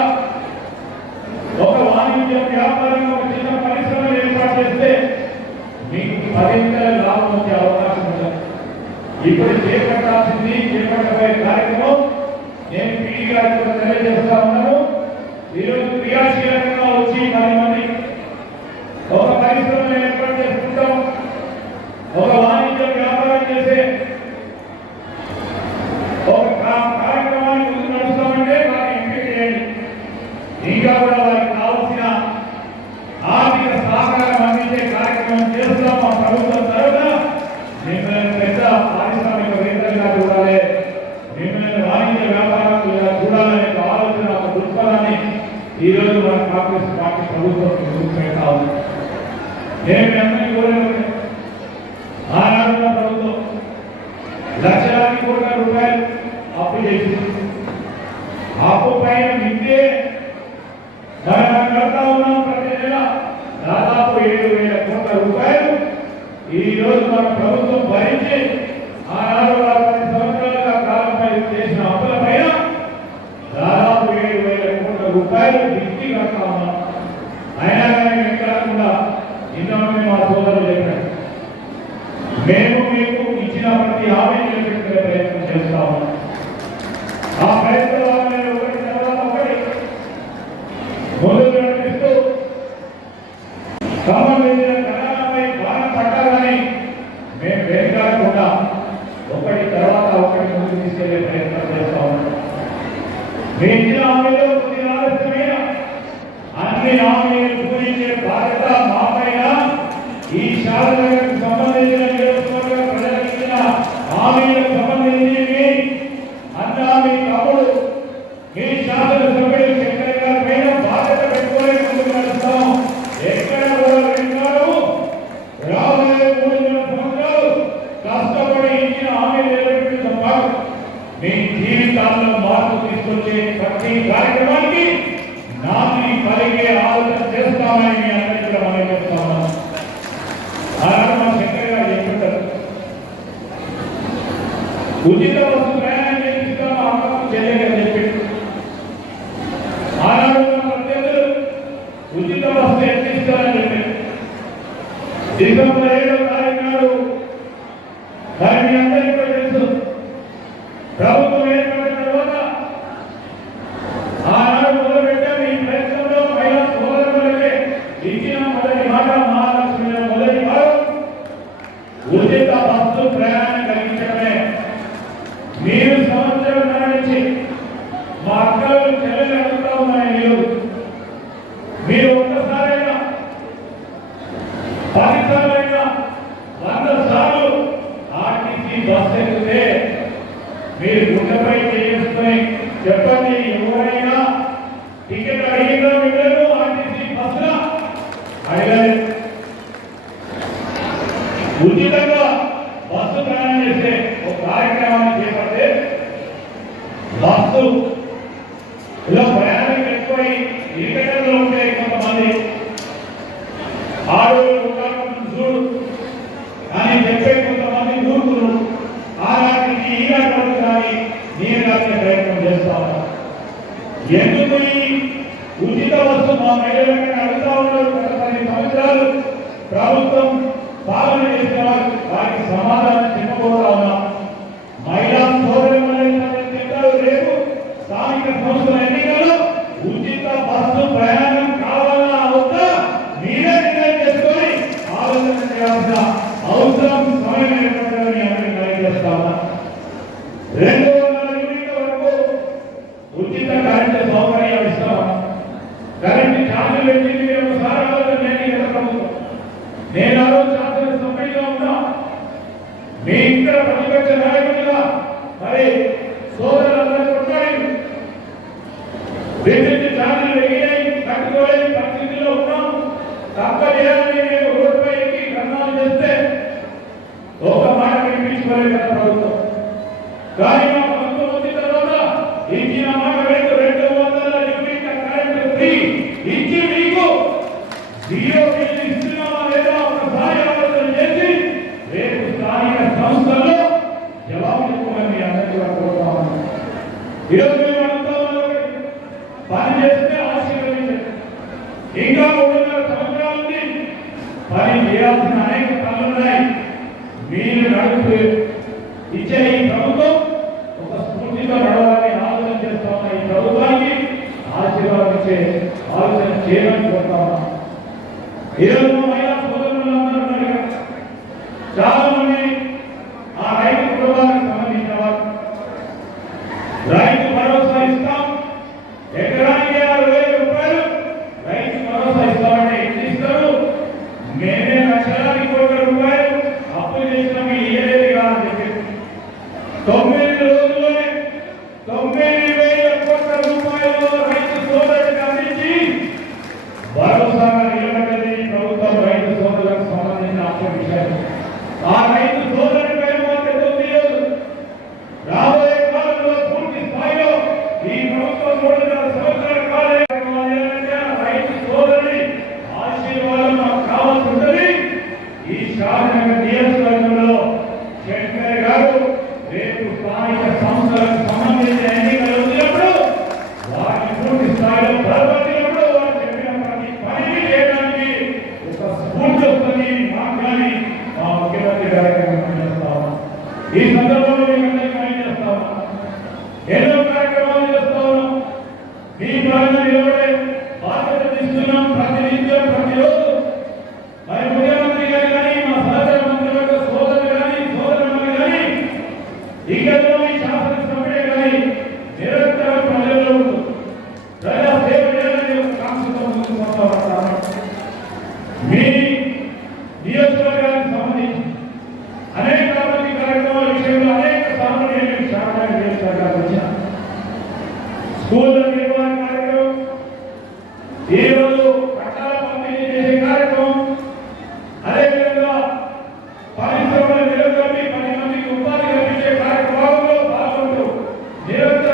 ఒక వాణిజ్య వ్యాపారంగా ఒక చిన్న పరిశ్రమ ఏర్పాటు చేస్తే మీకు 10 లాభం వచ్చే అవకాశం ఉంది. ఇప్పుడు చేపట్టబోయే కార్యక్రమం నేను పీడీ గారికి తెలియజేస్తా ఉన్నాను. ఈరోజు క్రియాశీలకంగా వచ్చి 10 మంది ఒక పరిశ్రమ ఏర్పాటు చేసుకుంటాం, ఒక వాణిజ్య వ్యాపారం చేసే ఒక కార్యక్రమాన్ని ముందు నడుస్తామంటే వారికి ఎంపిక చేయండి. ఇంకా కూడా వారికి కావాల్సిన ఆర్థిక సహకారం అందించే కార్యక్రమం చేస్తాం. మా ప్రభుత్వం తరఫున మిమ్మల్ని పెద్ద పారిశ్రామికవేత్తలుగా చూడాలి, మిమ్మల్ని వాణిజ్య వ్యాపారంగా చూడాలనే ఆలోచన ఒక దృక్పథాన్ని ఈరోజు మన కాంగ్రెస్ పార్టీ ప్రభుత్వం ముందుకు పెడతా ఉంది. నేను మీ అందరినీ కోరేది ఆనాడున్న ప్రభుత్వం లక్షలాది కోట్ల రూపాయలు అప్పు చేసింది. అప్పు పైన మిందే మనం కడతా ఉన్నాం. ప్రతి నెల దాదాపు 7,000 కోట్ల రూపాయలు ఈ రోజు మన ప్రభుత్వం భరించి ఆనాడు 10 సంవత్సరాలుగా కాలంపై చేసిన అప్పుల పైన దాదాపు 7,000 కోట్ల రూపాయలు మించి కడతా ఉన్నాం. అయినా కానీ మేము కాకుండా ఇంతమంది మా సోదరులు చెప్పారు, మేము మీకు ఇచ్చిన ప్రతి హామీ నిలబెట్టుకునే ప్రయత్నం చేస్తా ఉన్నాం. ఆ ప్రయత్నంలో నేను ఒకటి తర్వాత ఒకటి మొదలు నడిపిస్తూ సంబంధించిన తెలంగాణపై భారం పట్టాలని మేము వెనుకాడకుండా ఒకటి తర్వాత ఒకటి ముందుకు తీసుకెళ్లే ప్రయత్నం చేస్తా ఉన్నాం. మీ ఇచ్చిన హామీలో కొద్ది ఆలస్యమైన అన్ని హామీలు పూరించే బాధ్యత మాపైన. ఈ శాసనకు సంబంధించిన నియోజకవర్గ ప్రజలకు ఇచ్చిన హామీలకు సంబంధించి అన్నా మీ తమ్ముడు మీ శాసనసభ్యులు శంకర్ గారి పైన బాధ్యత పెట్టుకునే ముందుకు నడుస్తాం. ఎక్కడ కూడా విన్నారు రాబోయే 3 సంవత్సరాలు కష్టపడి ఇచ్చిన హామీలు నిలబెట్టడంతో పాటు మీ జీవితాల్లో మార్పు తీసుకొచ్చే ప్రతి కార్యక్రమానికి నాని కలిగే ఆలోచన చేస్తామని మీ అందరికీ కూడా మనం చెప్తా ఉన్నాం. ఆనాడు మా శంకర్ గారు చెప్తుంటారు, ఉచిత బస్సు ప్రయాణం చేపిస్తాము అమ్మకు చెల్లెగా చెప్పి ఆనాడు ప్రత్యేకలు ఉచిత బస్సు ఎక్కిస్తారని చెప్పి డిసెంబర్ 7వ తారీఖు నాడు మరి మీ అందరికీ కూడా తెలుసు ప్రభుత్వం ఏర్పడిన తర్వాత ఆనాడు మొదలుపెట్టాము ఈ ప్రయత్నంలో మహిళా సోదరులకే ఇచ్చిన మొదటి మాట మహాలక్ష్మి మొదటి భాగం ఉచిత బస్సు ప్రయాణం కలిగించడమే. మీరు సంవత్సరం నుంచి మా అక్కలు చెల్లెలు అడుగుతా ఉన్నాయి, మీరు ఒక్కసారైనా 10 సార్లైనా 100 సార్లు ఆర్టీసీ బస్సు ఎక్కితే మీరు గుండెపై చేసుకుని చెప్పండి, ఎవరైనా టికెట్ అడిగినా వెళ్ళరు ఆర్టీసీ బస్సులో అడగలేదు. ఉచితంగా బస్సు ప్రయాణం చేసే ఒక కార్యక్రమాన్ని చేపడితే బస్సులో ప్రయాణం ఎక్కువై ఇరికటంలో ఉంటే కొంతమంది ఆడవాళ్ళు చూడు అని చెప్పే కొంతమంది మూర్ఖులు ఆరాటికి ఈరాటోడు కానీ నేను రాసే ప్రయత్నం చేస్తాను. ఎందుకు ఈ ఉచిత బస్సు మా మహిళలను అడుగుతా ఉన్నారు? గత 10 సంవత్సరాలు ప్రభుత్వం పాలన చేసిన వారికి సమాధానం చెప్పబోతా ఉన్నా. మహిళా సోదరులు రేపు స్థానిక సంస్థల ఎన్నికల్లో ఉచిత బస్సు ప్రయాణం కావాలన్నా అవుతా మీరే నిర్ణయం చేసుకొని ఆలోచన చేయాల్సిన అవసరం సమయం ఏర్పడాలని అందరికీ తెలియజేస్తా ఉన్నా. 200 యూనిట్ల వరకు ఉచిత కరెంటు సౌకర్యం ఇస్తామా? కరెంటు ఛార్జీలు పెట్టింది మీరు ఒకసారి ఆలోచన చేయండి. గత ప్రభుత్వం నేను ఆ రోజు శాసనసభ్యుడిగా ఉన్నా. మీ ఇక్కడ ప్రతిపక్ష నాయకులుగా మరి సోదరులందరూ కొట్టారు. విద్యుత్ ఛార్జీలు పెరిగినాయి, తట్టుకోలేని పరిస్థితుల్లో ఉన్నాం. తక్కువ చేయాలని నేను రోడ్డుపై ఎక్కి ధర్నాలు చేస్తే ఒక మాట వినిపించుకోలేదు కదా ప్రభుత్వం. కానీ మా ప్రభుత్వం వచ్చిన తర్వాత ఇచ్చిన మాట రేటు 200 యూనిట్ల కరెంటు ఫ్రీ ఇచ్చి మీకు 0 బిల్లు ఇస్తున్నామా లేదా ఒకసారి ఆలోచన చేసి రేపు స్థానిక సంస్థల్లో జవాబు చెప్పుకోమని మీ అందరికీ కూడా కోరుతా ఉన్నాను. ఈరోజు మేము అడుగుతా ఉన్నాం, పని చేస్తే ఆశీర్వదించండి. ఇంకా 3.5 సంవత్సరాల నుంచి పని చేయాల్సిన అనేక పనులున్నాయి. మీరు నడుపు ఇచ్చే ఈ ప్రభుత్వం ఒక స్ఫూర్తితో నడవాలని ఆలోచన చేస్తా ఉన్నా. ఈ ప్రభుత్వానికి ఆశీర్వాదించే ఆలోచన చేయడానికి కోరుతా ఉన్నా. ఈరోజు మహిళా సోదరులందరూ ఉన్నారు. చాలా మంది ఆ రైతు కుటుంబానికి సంబంధించిన వారు రైతు భరోసా ఇస్తాం, ఎకరానికి 6,000 రూపాయలు రైతు భరోసా ఇస్తామంటే ఎన్ని ఇస్తారు? మేమే లక్షలాది కోట్ల రూపాయలు అప్పు చేసిన మీ ఇయ్యలేదు కాదని చెప్పి 9 రోజుల్లోనే 9,000 కోట్ల రూపాయలు రైతు సోదరుడికి అందించి భరోసాగా నిలబడ్డది ప్రభుత్వం. రైతు సోదరులకు సంబంధించిన అప్పు విషయం ఆ రైతు సోదరుడి పేరు మాత్రం రాబోయే కాలంలో పూర్తి స్థాయిలో ఈ ప్రభుత్వం 3.5 సంవత్సరాల కాలం రైతు సోదరుడి ఆశీర్వాదం మాకు కావాల్సి ఉంటుంది. ఈ షాద్నగర్ నియోజకవర్గంలో శంకర్ గారు రేపు స్థానిక సంస్థలకు సంబంధించిన ఎన్నికలు వచ్చినప్పుడు వారిని పూర్తి స్థాయిలో బలపరిచినప్పుడు వారు చెప్పిన ప్రతి పనిని చేయడానికి ఒక స్ఫూర్తి వస్తుంది. మాకు కానీ మా ముఖ్యమంత్రి కార్యక్రమం చేస్తాం. ఈ సందర్భంలో మీకు అందరికీ చేస్తాం. ఎన్నో కార్యక్రమాలు చేస్తా ఉన్నాం. మీ పరంగా నిలబడే బాధ్యత తీసుకున్నాం. ప్రతినిత్యం ప్రతిరోజు మరి ముఖ్యమంత్రి గారు కానీ మా సహచర మంత్రుల సోదరులు కానీ సోదరులు కానీ ఇక్కడ ఈ శాసనసభ్యుడే కానీ నిరంతరం ప్రజల్లో ప్రజా సేవ చేయాలని ఒక కాంక్షతో ముందుకు వస్తాం. మీ నియోజకవర్గానికి సంబంధించి అనేక అభివృద్ధి కార్యక్రమాల విషయంలో అనేక సార్లు నేను శాఖ వచ్చాను. స్కూళ్ళ నిర్వహణ కార్యక్రమం, ఈరోజు పట్టాల పంపిణీ చేసే కార్యక్రమం, అదేవిధంగా పరిశ్రమల నెలకొల్పి 10 మందికి ఉపాధి కల్పించే కార్యక్రమంలో పాల్గొంటూ నిరంతరం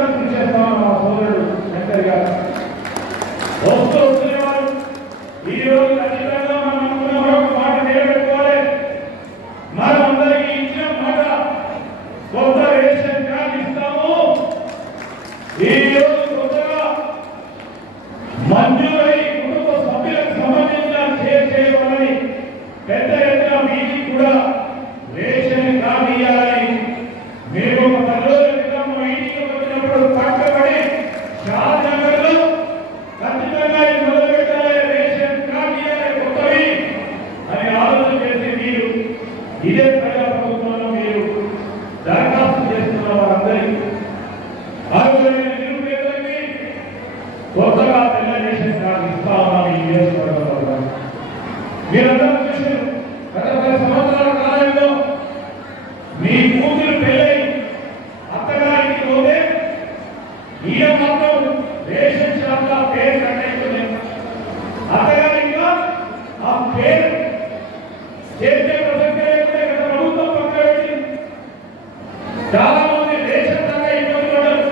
చాలా మంది రేషన్ దాకా ఇబ్బంది పడ్డారు.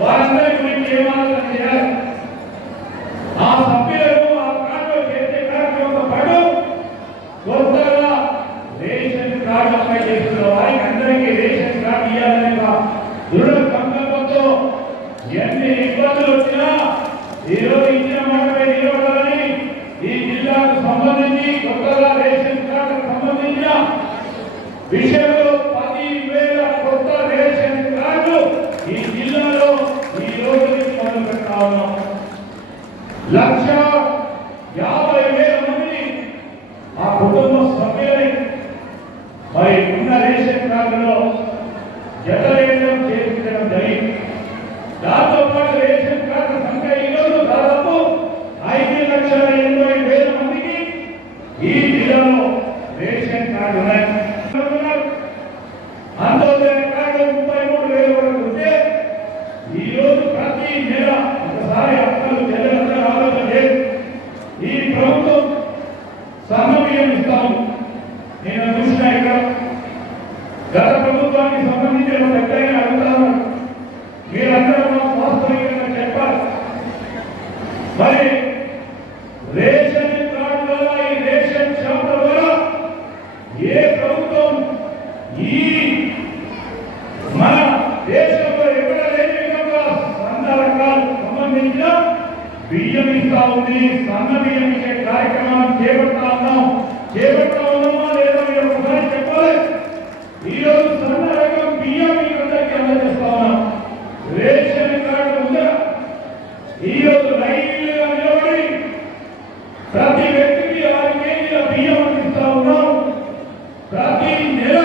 వారందరి గురించి ఏమాత్రం చేయాలి? ఆ సభ్యులను ఆ కార్డు చేసే కార్యక్రమంతో పాటు కొత్తగా రేషన్ కార్డు అప్లై చేస్తున్న వారికి అందరికీ రేషన్ కార్డు ఇవ్వాలనే దృఢ సంకల్పంతో ఎన్ని ఇబ్బందులు వచ్చినా ఈరోజు ఇచ్చిన మాటపై నిలబడాలని ఈ జిల్లాకు సంబంధించి కొత్తగా రేషన్ కార్డుకు సంబంధించిన విషయంలో 10,000 కొత్త రేషన్ కార్డులు ఈ జిల్లాలో ఈ రోజు నుంచి మొదలు పెడతా ఉన్నాం. 1,50,000 మందిని ఆ కుటుంబ సభ్యులని మరి ఉన్న రేషన్ కార్డులో జతలేయడం చేయించడం జరిగింది. దాంతో పాటు రేషన్ కార్డు సంఖ్య ఈరోజు దాదాపు 5,80,000 మందికి ఈ జిల్లాలో రేషన్ కార్డు ఉన్నాయి. అంత్యోదయ కార్డు 33,000 వరకు ఉంటే ఈరోజు ప్రతి నెల ఒకసారి అక్కలు చెల్లెలందరూ ఆలోచన లేదు. ఈ ప్రభుత్వం సన్నబియ్యం ఇస్తాము. నేను చూసిన ఇక్కడ గత ప్రభుత్వానికి సంబంధించిన ఎక్కడైనా అడుగుతాను, మీరందరూ మాకు వాస్తవికంగా చెప్పాలి. మరి రేషన్ కార్డు వల్ల ఈ రేషన్ షాపుల వల్ల ఏ ప్రభుత్వం ఈ మన దేశంలో ఎక్కడ లేని విధంగా సన్న రకాలకు సంబంధించిన బియ్యం ఇస్తా ఉంది. సన్న బియ్యం ఇచ్చే కార్యక్రమాన్ని చేపడతా ఉన్నామా లేదా మీరు ఒకసారి చెప్పాలి. ఈరోజు సన్న రకం బియ్యం మీ అందరికీ అందజేస్తా ఉన్నాం. రేషన్ కార్డు ఉందా? ఈరోజు లైన్గా నిలబడి ప్రతి వ్యక్తికి 6 కేజీల బియ్యం అందిస్తా ఉన్నాం. ప్రతి నెల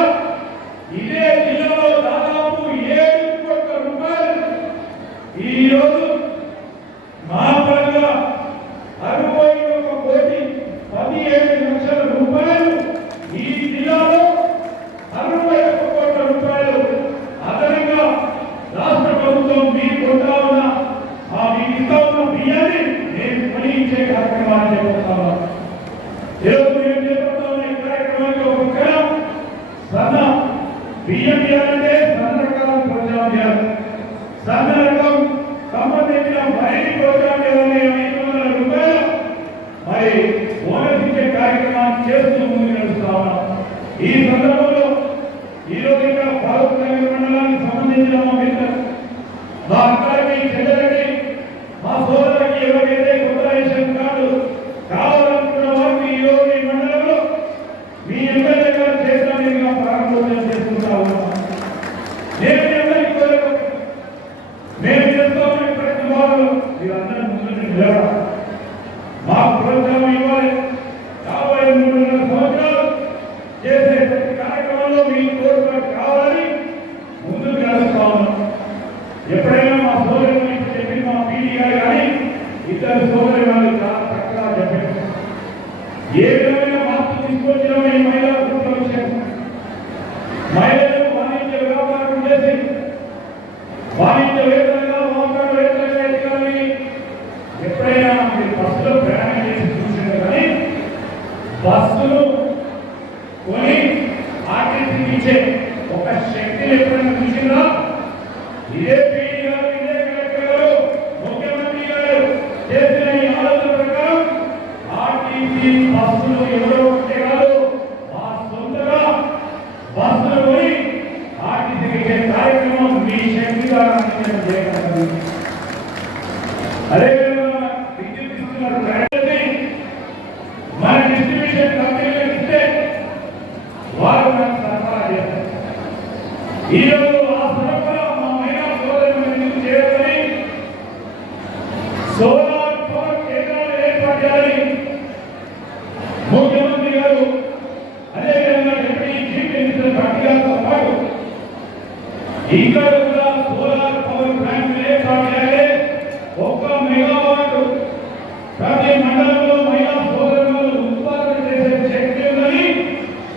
ఇదే జిల్లాలో దాదాపు 7 కోట్ల రూపాయలు ఈరోజు మా పరంగా 61,17,00,000 రూపాయలు ఈ జిల్లాలో 61 కోట్ల రూపాయలు అదనంగా రాష్ట్ర ప్రభుత్వం మీకు కొంటా ఉన్న మీకు ఇస్తా ఉన్న బియ్యాన్ని నేను కొనిచ్చే కార్యక్రమాన్ని చేపడతాను. ఈరోజు మేము చేపడతా ఉన్న ఈ కార్యక్రమానికి ఒక పక్కన సన్న బియ్యం చేయాలంటే సన్న రకాల ప్రోగ్రాం చేయాలి. సన్న రకం సంబంధించిన మరిన్ని ప్రోగ్రాం చేయాలని 500 రూపాయలు మరి బోనస్ ఇచ్చే కార్యక్రమాన్ని చేస్తూ ముందుకు నడుస్తా ఉన్నాం. ఈ సందర్భంలో ఈరోజు ఇక్కడ ఫారూక్ నగర్ మండలానికి సంబంధించిన మా మిత్రులు, మా అక్కలకి, చెల్లెలకి, మా సోదరులకి ఎవరికైతే కొత్త రేషన్ కార్డు కావాలనుకున్న వారికి ఈరోజు ఈ మండలంలో మీ ఎమ్మెల్యే గారు చేస్తామని ప్రారంభోత్సవం చేసుకుంటా ఉన్నాం. నేను మీ అందరికీ కోరుకుంటున్నాను, మేము చేస్తామని ప్రతి వారు మీరందరూ ముందు నిలబడాలి. మాకు ప్రోత్సాహం ఇవ్వాలి. 53 సంవత్సరాలు చేసే ప్రతి కార్యక్రమంలో మీ తోడ్పాటు కావాలని ముందుకు నడుస్తా ఉన్నాం. ఎప్పుడైనా మా సోదరులు చెప్పి మా పీడీ గారు కానీ ఇద్దరు సోదరి వాళ్ళు చాలా చక్కగా చెప్పారు. ఏ విధమైన మార్పు తీసుకొచ్చినా ఈ మహిళా కుటుంబ విషయం మహిళలు వాణిజ్య వ్యాపారం చేసి వాణిజ్యవేత్తలుగా వ్యాపారవేత్తలుగా ఎదగాలని ఎప్పుడైనా మీరు బస్సులో ప్రయాణం చేసి చూసారు. కానీ బస్సులు కొని ఆర్టీసీ ఇచ్చే ఒక శక్తిని ఎప్పుడైనా చూసిందా? ఇదే పీడీ గారు, ఇదే కలెక్టర్ గారు, ముఖ్యమంత్రి గారు చేసిన ఈ ఆలోచన ప్రకారం ఆర్టీసీ బస్సులు ఎవరో ఒకటే కాదు, మా సొంతగా బస్సులు కొని ఆర్టీసీకి ఇచ్చే కార్యక్రమం మీ శక్తి ద్వారా అందించడం చేయగలరు. అదేవిధంగా విద్యుత్ ఇస్తున్నారు. మన డిస్ట్రిబ్యూషన్ కంపెనీలకు ఇస్తే వారు మనకు సరఫరా చేస్తారు. ఈరోజు ఆ సరఫరా మా మహిళా సోదరులను చేయాలని సోలార్ పవర్ కేంద్రాలు ఏర్పాటు చేయాలని ముఖ్యమంత్రి గారు, అదేవిధంగా డిప్యూటీ చీఫ్ మినిస్టర్ భట్టిగారితో పాటు ఇక్కడ కూడా సోలార్ పవర్ ప్లాంట్ ఏర్పాటు చేయాలి. 1 మెగావాట్ ప్రతి మండలంలో మహిళా సోదరులు ఉత్పాదన చేసే శక్తి ఉందని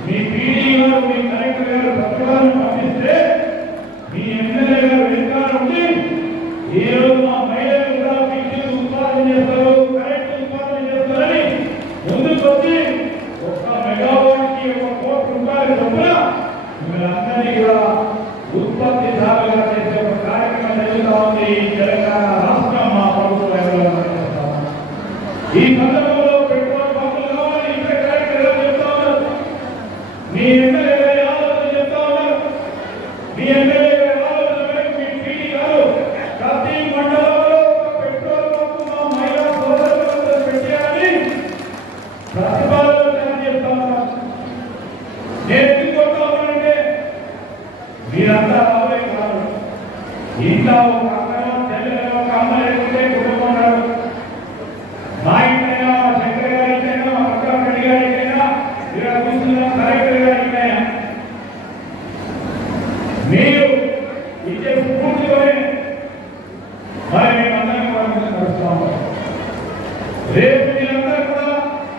మీ పీడీ గారు, మీ కలెక్టర్ గారు పత్రాలను పంపిస్తే మీ ఎమ్మెల్యే గారు వెనుకాల ఉండి ఈరోజు మా మహిళలు కూడా విద్యుత్ ఉత్పాదన చేస్తారు, కరెంట్ ఉత్పాదన చేస్తారని ముందుకు వచ్చి 1 మెగావాట్కి 1 కోటి రూపాయలు చొప్పున మీరందరినీ కూడా ఉత్పత్తిదారులుగా చేసే ఒక కార్యక్రమం జరుగుతూ ఉంది ఈ తెలంగాణ రాష్ట్రం మా ప్రభుత్వం చేస్తా ఉంది. ఈ సందర్భంలో పెట్రోల్ పంపులు కావాలి, ఇతర కార్యక్రమాలు చెప్తా ఉన్నారు. మీ ఎమ్మెల్యే ఆలోచన చెప్తా ఉన్నారు. మీ ఎమ్మెల్యే ఆలోచన మేరకు మీ పీడీ గారు ప్రతి మండలంలో ఒక పెట్రోల్ పంపు మా మహిళా సోదరులందరూ పెట్టాలని ప్రతిపాదన చేస్తా ఉన్నారు. నేను ఎందుకు కొడతా ఉన్నానంటే మీరంతా రాబోయే కాదు. ఇంట్లో ఒక అక్కనో చెల్లెలో ఒక అమ్మ లేకుంటే కుటుంబం ఉన్నారు. మా ఇంటైనా మా శంకర్ గారికైనా మా అక్కడి గారికైనా ఇక్కడ కూర్చున్న కలెక్టర్ గారికైనా మీరు ఇచ్చే స్ఫూర్తిలోనే మరి మేమందరం కూడా నడుస్తూ ఉంటాం. రేపు మీరందరూ కూడా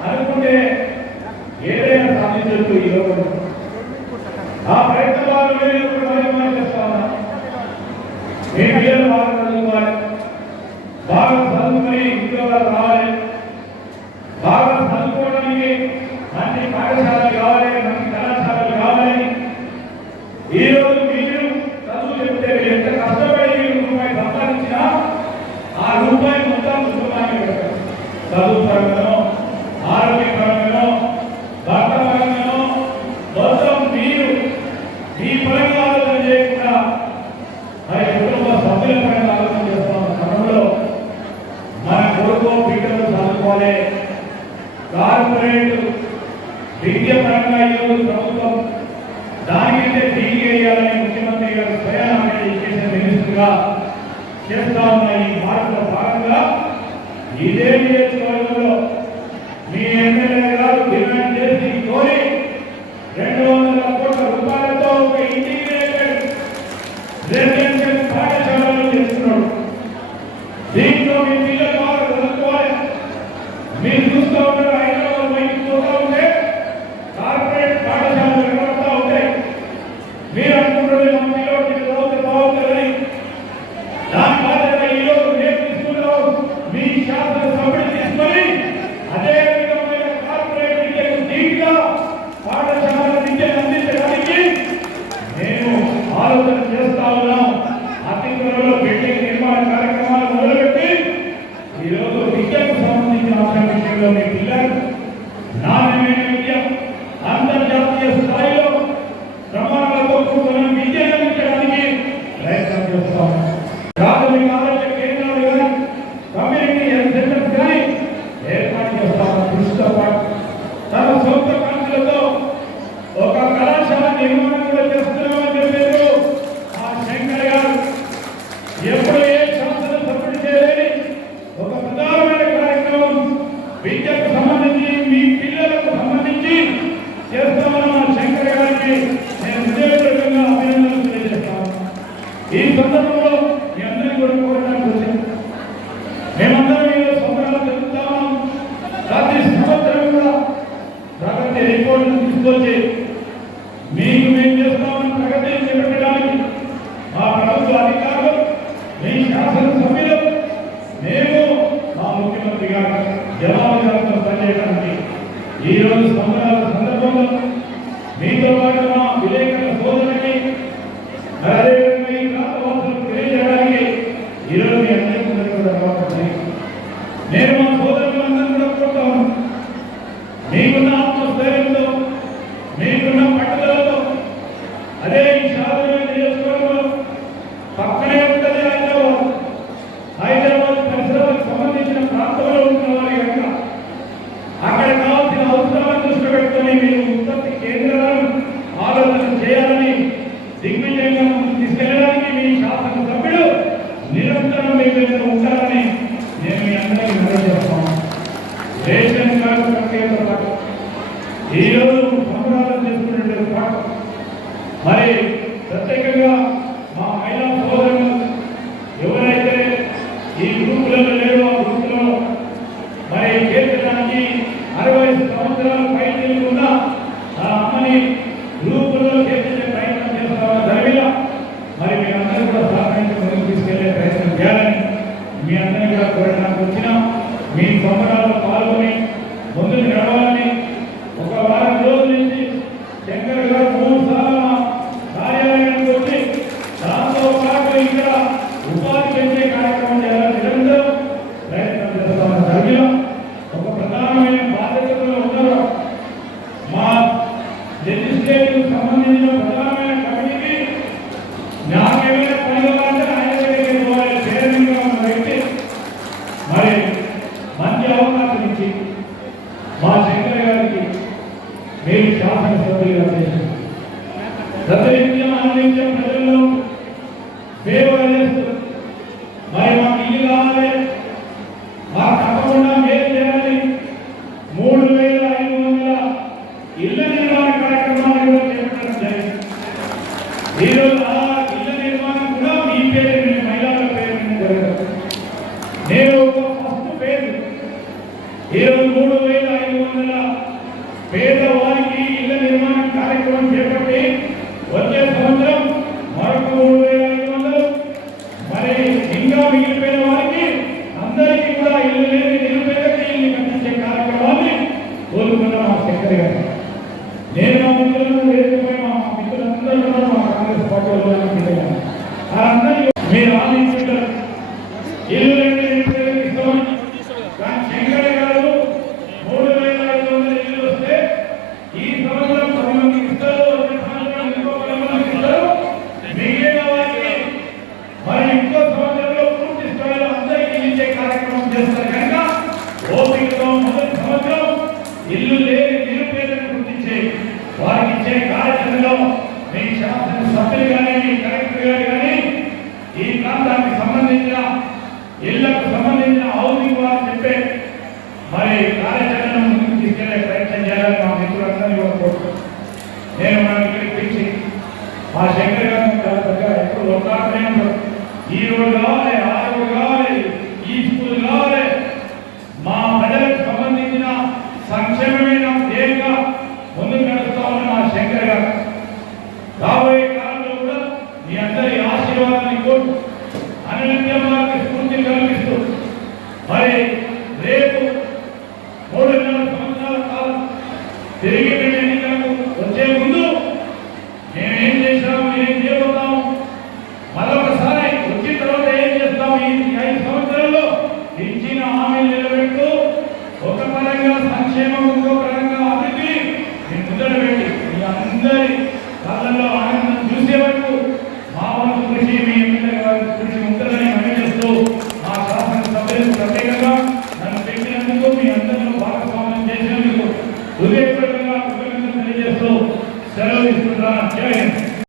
అనుకుంటే ఏదైనా సాధించవచ్చు ఈ లోకంలో. ఆ ప్రయత్నాలు నేను చేస్తా ఉన్నా. మీ పిల్లలు బాగా చదువుకోవాలి, బాగా చదువుకొని ఉద్యోగాలు రావాలి, బాగా చదువుకోవడానికి మంచి పాఠశాలలు కావాలి, మంచి కళాశాలలు కావాలి. ఈరోజు మీరు చదువు చెప్తే మీరు ఎంత కష్టపడి మీరు రూపాయి సంపాదించినా ఆ రూపాయి మొత్తం కుటుంబానికి పెడతారు. చదువు పరంగానో, ఆరోగ్య పరంగానో, భర్త పరంగానో మొత్తం మీరు ఈ పరంగా ఆలోచన చేయకుండా మరి కుటుంబ సభ్యుల పరంగా ఆలోచన చేస్తున్న క్రమంలో మన కొడుకు బిడ్డలు చదువుకోవాలి. కార్పొరేట్ విద్య పరంగా ఈరోజు ప్రభుత్వం దానికంటే దీనికి వేయాలని ముఖ్యమంత్రి గారు స్వయం ఎడ్యుకేషన్ మినిస్టర్గా చేస్తా ఉన్న ఈ మార్పులో భాగంగా ఇదే నియోజకవర్గంలో మీ ఎమ్మెల్యే గారు డిమాండ్ చేసి కోరి 200 కోట్ల రూపాయలతో ఒక ఇంటిగ్రేటెడ్ రెసిడెన్షియల్ పాఠశాలను చేస్తున్నాడు. దీంట్లో మీ పిల్లలు బాగా చదువుకోవాలి. మీరు చూస్తూ ఉంటారు హైదరాబాద్ బయటకు పోతా ఉంటే కార్పొరేట్ పాఠశాలలు కనబడతా ఉంటాయి. మీరు అనుకుంటుంటే మా పిల్లలు చదివితే బాగుంటుందని దాని బాధ్యత ఈరోజు రేపు తీసుకుంటూ మీ శాసన సభ్యులు తీసుకొని అదే విధమైన కార్పొరేట్ విద్యకు దీటుగా పాఠశాల విద్యను అందించడానికి నేను ఆలోచన చేస్తా ఉన్నాం. అతి త్వరలో బిల్డింగ్ నిర్మాణ కార్యక్రమాలు మొదలుపెట్టి ఈరోజు విద్యకు సంబంధించిన అంశం విషయంలో మీ పిల్లలు నాణ్యమైన విద్య, అంతర్జాతీయ స్థాయిలో ప్రమాణాలతో కూడుకున్న విద్యను అందించడానికి ప్రయత్నం చేస్తాం. ప్రాథమిక ఆరోగ్య కేంద్రాలు కానీ కమ్యూనిటీ హెల్త్ సెంటర్స్ కానీ ఏర్పాటు చేస్తాం. దృష్టితో పాటు తన సొంత ఖర్చులతో ఒక కళాశాల నిర్మాణం కూడా చేస్తున్నామని చెప్పారు ఆ శంకర్ గారు. ఎప్పుడు ఏ శాసన సభ్యుడు చేయలేని ఒక ప్రధానమైన కార్యక్రమం విద్యకు సంబంధించి మీ పిల్లలకు సంబంధించి చేస్తామన్న మా శంకర్ గారికి నేను హృదయపూర్వకంగా అభినందనలు తెలియజేస్తాను. ఈ సందర్భంలో మీ అందరికీ కూడా కోరడానికి వచ్చాను. మేమందరం ఈరోజు సంబరాలు జరుపుతాము. ప్రతి సంవత్సరం కూడా ప్రగతి రిపోర్టును తీసుకొచ్చి మీకు మేము చేస్తామని ప్రగతిని చేపట్టడానికి మా ప్రభుత్వ అధికారులు, మీ శాసనసభ్యులు, మేము మా ముఖ్యమంత్రి గారు జవాబుదారులతో పనిచేయడానికి ఈరోజు సంబరాల సందర్భంలో మీతో పాటు మా విలేకరుల సోదరులకి అదేవిధంగా ఈ ప్రాంతవాసులకు తెలియజేయడానికి ఈరోజు మీ అందరికీ రావాలి. నేను మా సోదరులందరూ కూడా కోరుతాను, మీకున్న ఆత్మస్థైర్యంతో, మీకున్న పట్టుదలతో అదే ఈ శాసన నియోజకవర్గంలో పక్కనే ఉంటుంది హైదరాబాద్ పరిసరాలకు సంబంధించిన ప్రాంతంలో ఉంటున్న వారి కనుక అక్కడ కావాల్సిన అవసరాలను దృష్టి పెట్టుకొని మీరు ఉత్పత్తి కేంద్రాలను ఆలోచన చేయాలని, దిగ్విజయంగా తీసుకెళ్ళడానికి మీ శాసన సభ్యుడు నిరంతరం మీ దగ్గర ఉంటారని నేను మీ అందరికీ నిర్ణయం చేస్తాను. రేషన్ కార్డు ప్రక్రియతో పాటు ఈరోజు సంబరాలు చేసుకునేటువంటి పాటు మరి ప్రత్యేకంగా మా మహిళా సోదరులు ఎవరైతే ఈ గ్రూపులలో లేరో ఆ గ్రూపులలో మరి చేర్చడానికి 60 సంవత్సరాలు పైకి ఉన్న ఆ అమ్మని గ్రూపులో చేర్చే ప్రయత్నం చేస్తామన్న ధైర్యంగా మరి మీ అందరూ కూడా సహకరించి ముందుకు తీసుకెళ్లే ప్రయత్నం చేయాలని మీ అందరినీ కూడా కోరడానికి వచ్చిన మీ సంబరాల్లో పాల్గొని ముందుకు నడవాలని ఒక వారం రోజుల నుంచి శంకర్ గారు 3 సార్లు కార్యాలయానికి వచ్చి పాటు ఇక్కడ ఉపాధి పెంచే కార్యక్రమం చేయాలని నిరంతరం ప్రయత్నం చేస్తామని జరిగిన ఒక ప్రధానమైన బాధ్యతలో ఉన్నారు. మా లెజిస్లేటివ్ సంబంధించిన ప్రధానమైన కమిటీకి నాకేమైనా పని కావాలంటే ఆయన దగ్గరికి పోవాలి. చైర్మన్గా ఉన్న వ్యక్తి మరి మంచి అవకాశం ఇచ్చి మా శంకర్ గారికి మీరు శాసనసభ్యులుగా చేశారు. ప్రతినిత్యం ఆనందించే ప్రజల్లో సేవ చేస్తూ మరి మాకు ఇల్లు కావాలి, మాకు తప్పకుండా మేలు చేయాలి, 3,500 ఇళ్ల నిర్మాణ కార్యక్రమాలు కూడా చేపట్టడం జరిగింది. ఈరోజు ఆ ఇళ్ల నిర్మాణం కూడా మీ పేరు మీద, మహిళల పేరు మీద జరుగుతుంది. నేను ఒక ఫస్ట్ పేరు ఈరోజు 3,500 పేదవారికి ఇళ్ల నిర్మాణ కార్యక్రమం చేపట్టి వచ్చే సంవత్సరం మరొక 3,500, మరి ఇంకా మిగిలిపోయిన వారికి అందరికీ కూడా ఇల్లు లేని నిరుపేదకి ఇల్లు కట్టించే కార్యక్రమాన్ని కోరుకున్న మా శంకర్ గారు. నేను మా మిత్రులను వేసుకుపోయి మా మిత్రులందరూ కూడా మా కాంగ్రెస్ పార్టీ వాళ్ళు అందరికీ మీరు ఆలోచించారు ఇల్లు లేని నిరుపేదకి ఇస్తామని. కానీ శంకర్ గారు 3,500 ఇల్లు వస్తే ఈ సంవత్సరం 10 మందికి ఇస్తారు, వచ్చే సంవత్సరం ఇంకో 10 మందికి ఇస్తారు, మిగిలిన వారికి మరి ఇంకో సంవత్సరంలో పూర్తి స్థాయిలో అందరికీ ఇచ్చే కార్యక్రమం చేస్తారు. కనుక ఓపికతో మొదటి సంవత్సరం ఇల్లు లేని నిరుపేదలను గుర్తించే వారికి ఇచ్చే కార్యక్రమంలో మీ శాసనసభ్యులు కానీ మీ కలెక్టర్ గారు కానీ ఈ ప్రాంతానికి సంబంధించిన ఇళ్లకు సంబంధించిన హౌసింగ్ వారు చెప్పే మరి కార్యాచరణను ముందుకు తీసుకెళ్లే ప్రయత్నం చేయాలని మా మిత్రులందరినీ కోరుకుంటున్నాను. నేను మన ఇక్కడికి పిలిచి మా శంకర్ గారిని చాలా దగ్గర ఎప్పుడు ఒక్కనే ఉంటారు. ఈ రోడ్డు కావాలి, ఆ రోడ్డు కావాలి, ఈ స్కూల్ కావాలి, మా ప్రజలకు సంబంధించిన సంక్షేమమైన ధ్యేయంగా ముందుకు నడుస్తా ఉన్న మా శంకర్ గారు రాబోయే కాలంలో కూడా మీ అందరి ఆశీర్వాదాన్ని కోరు అనునిత్యం వారికి స్ఫూర్తి కల్పిస్తూ మరి రేపు 3.5 సంవత్సరాల కాలం తిరిగి మేము ఎన్నికలకు వచ్చే ముందు మేమేం చేశాము, ఏం చేయబోతాము, మరొకసారి వచ్చిన తర్వాత ఏం చేస్తాము, ఈ 5 సంవత్సరాల్లో ఇచ్చిన హామీలు నిలబెడుతూ ఒక పరంగా సంక్షేమం, ఇంకో పరంగా అభివృద్ధి మీ ముందర పెట్టి మీ అందరి కళ్ళల్లో ఆనందం చూసే వరకు మా వంతు కృషి, మీ ఎమ్మెల్యే గారి కృషి ఉంటుందని మనం చేస్తూ మా శాసనసభ్యులకు ప్రత్యేకంగా నన్ను పెట్టినందుకు, మీ అందరిలో భాగస్వామ్యం చేసినందుకు హృదయపూర్వకంగా కృతజ్ఞతలు తెలియజేస్తూ సెలవు తీసుకుంటున్నాను. జై హింద్.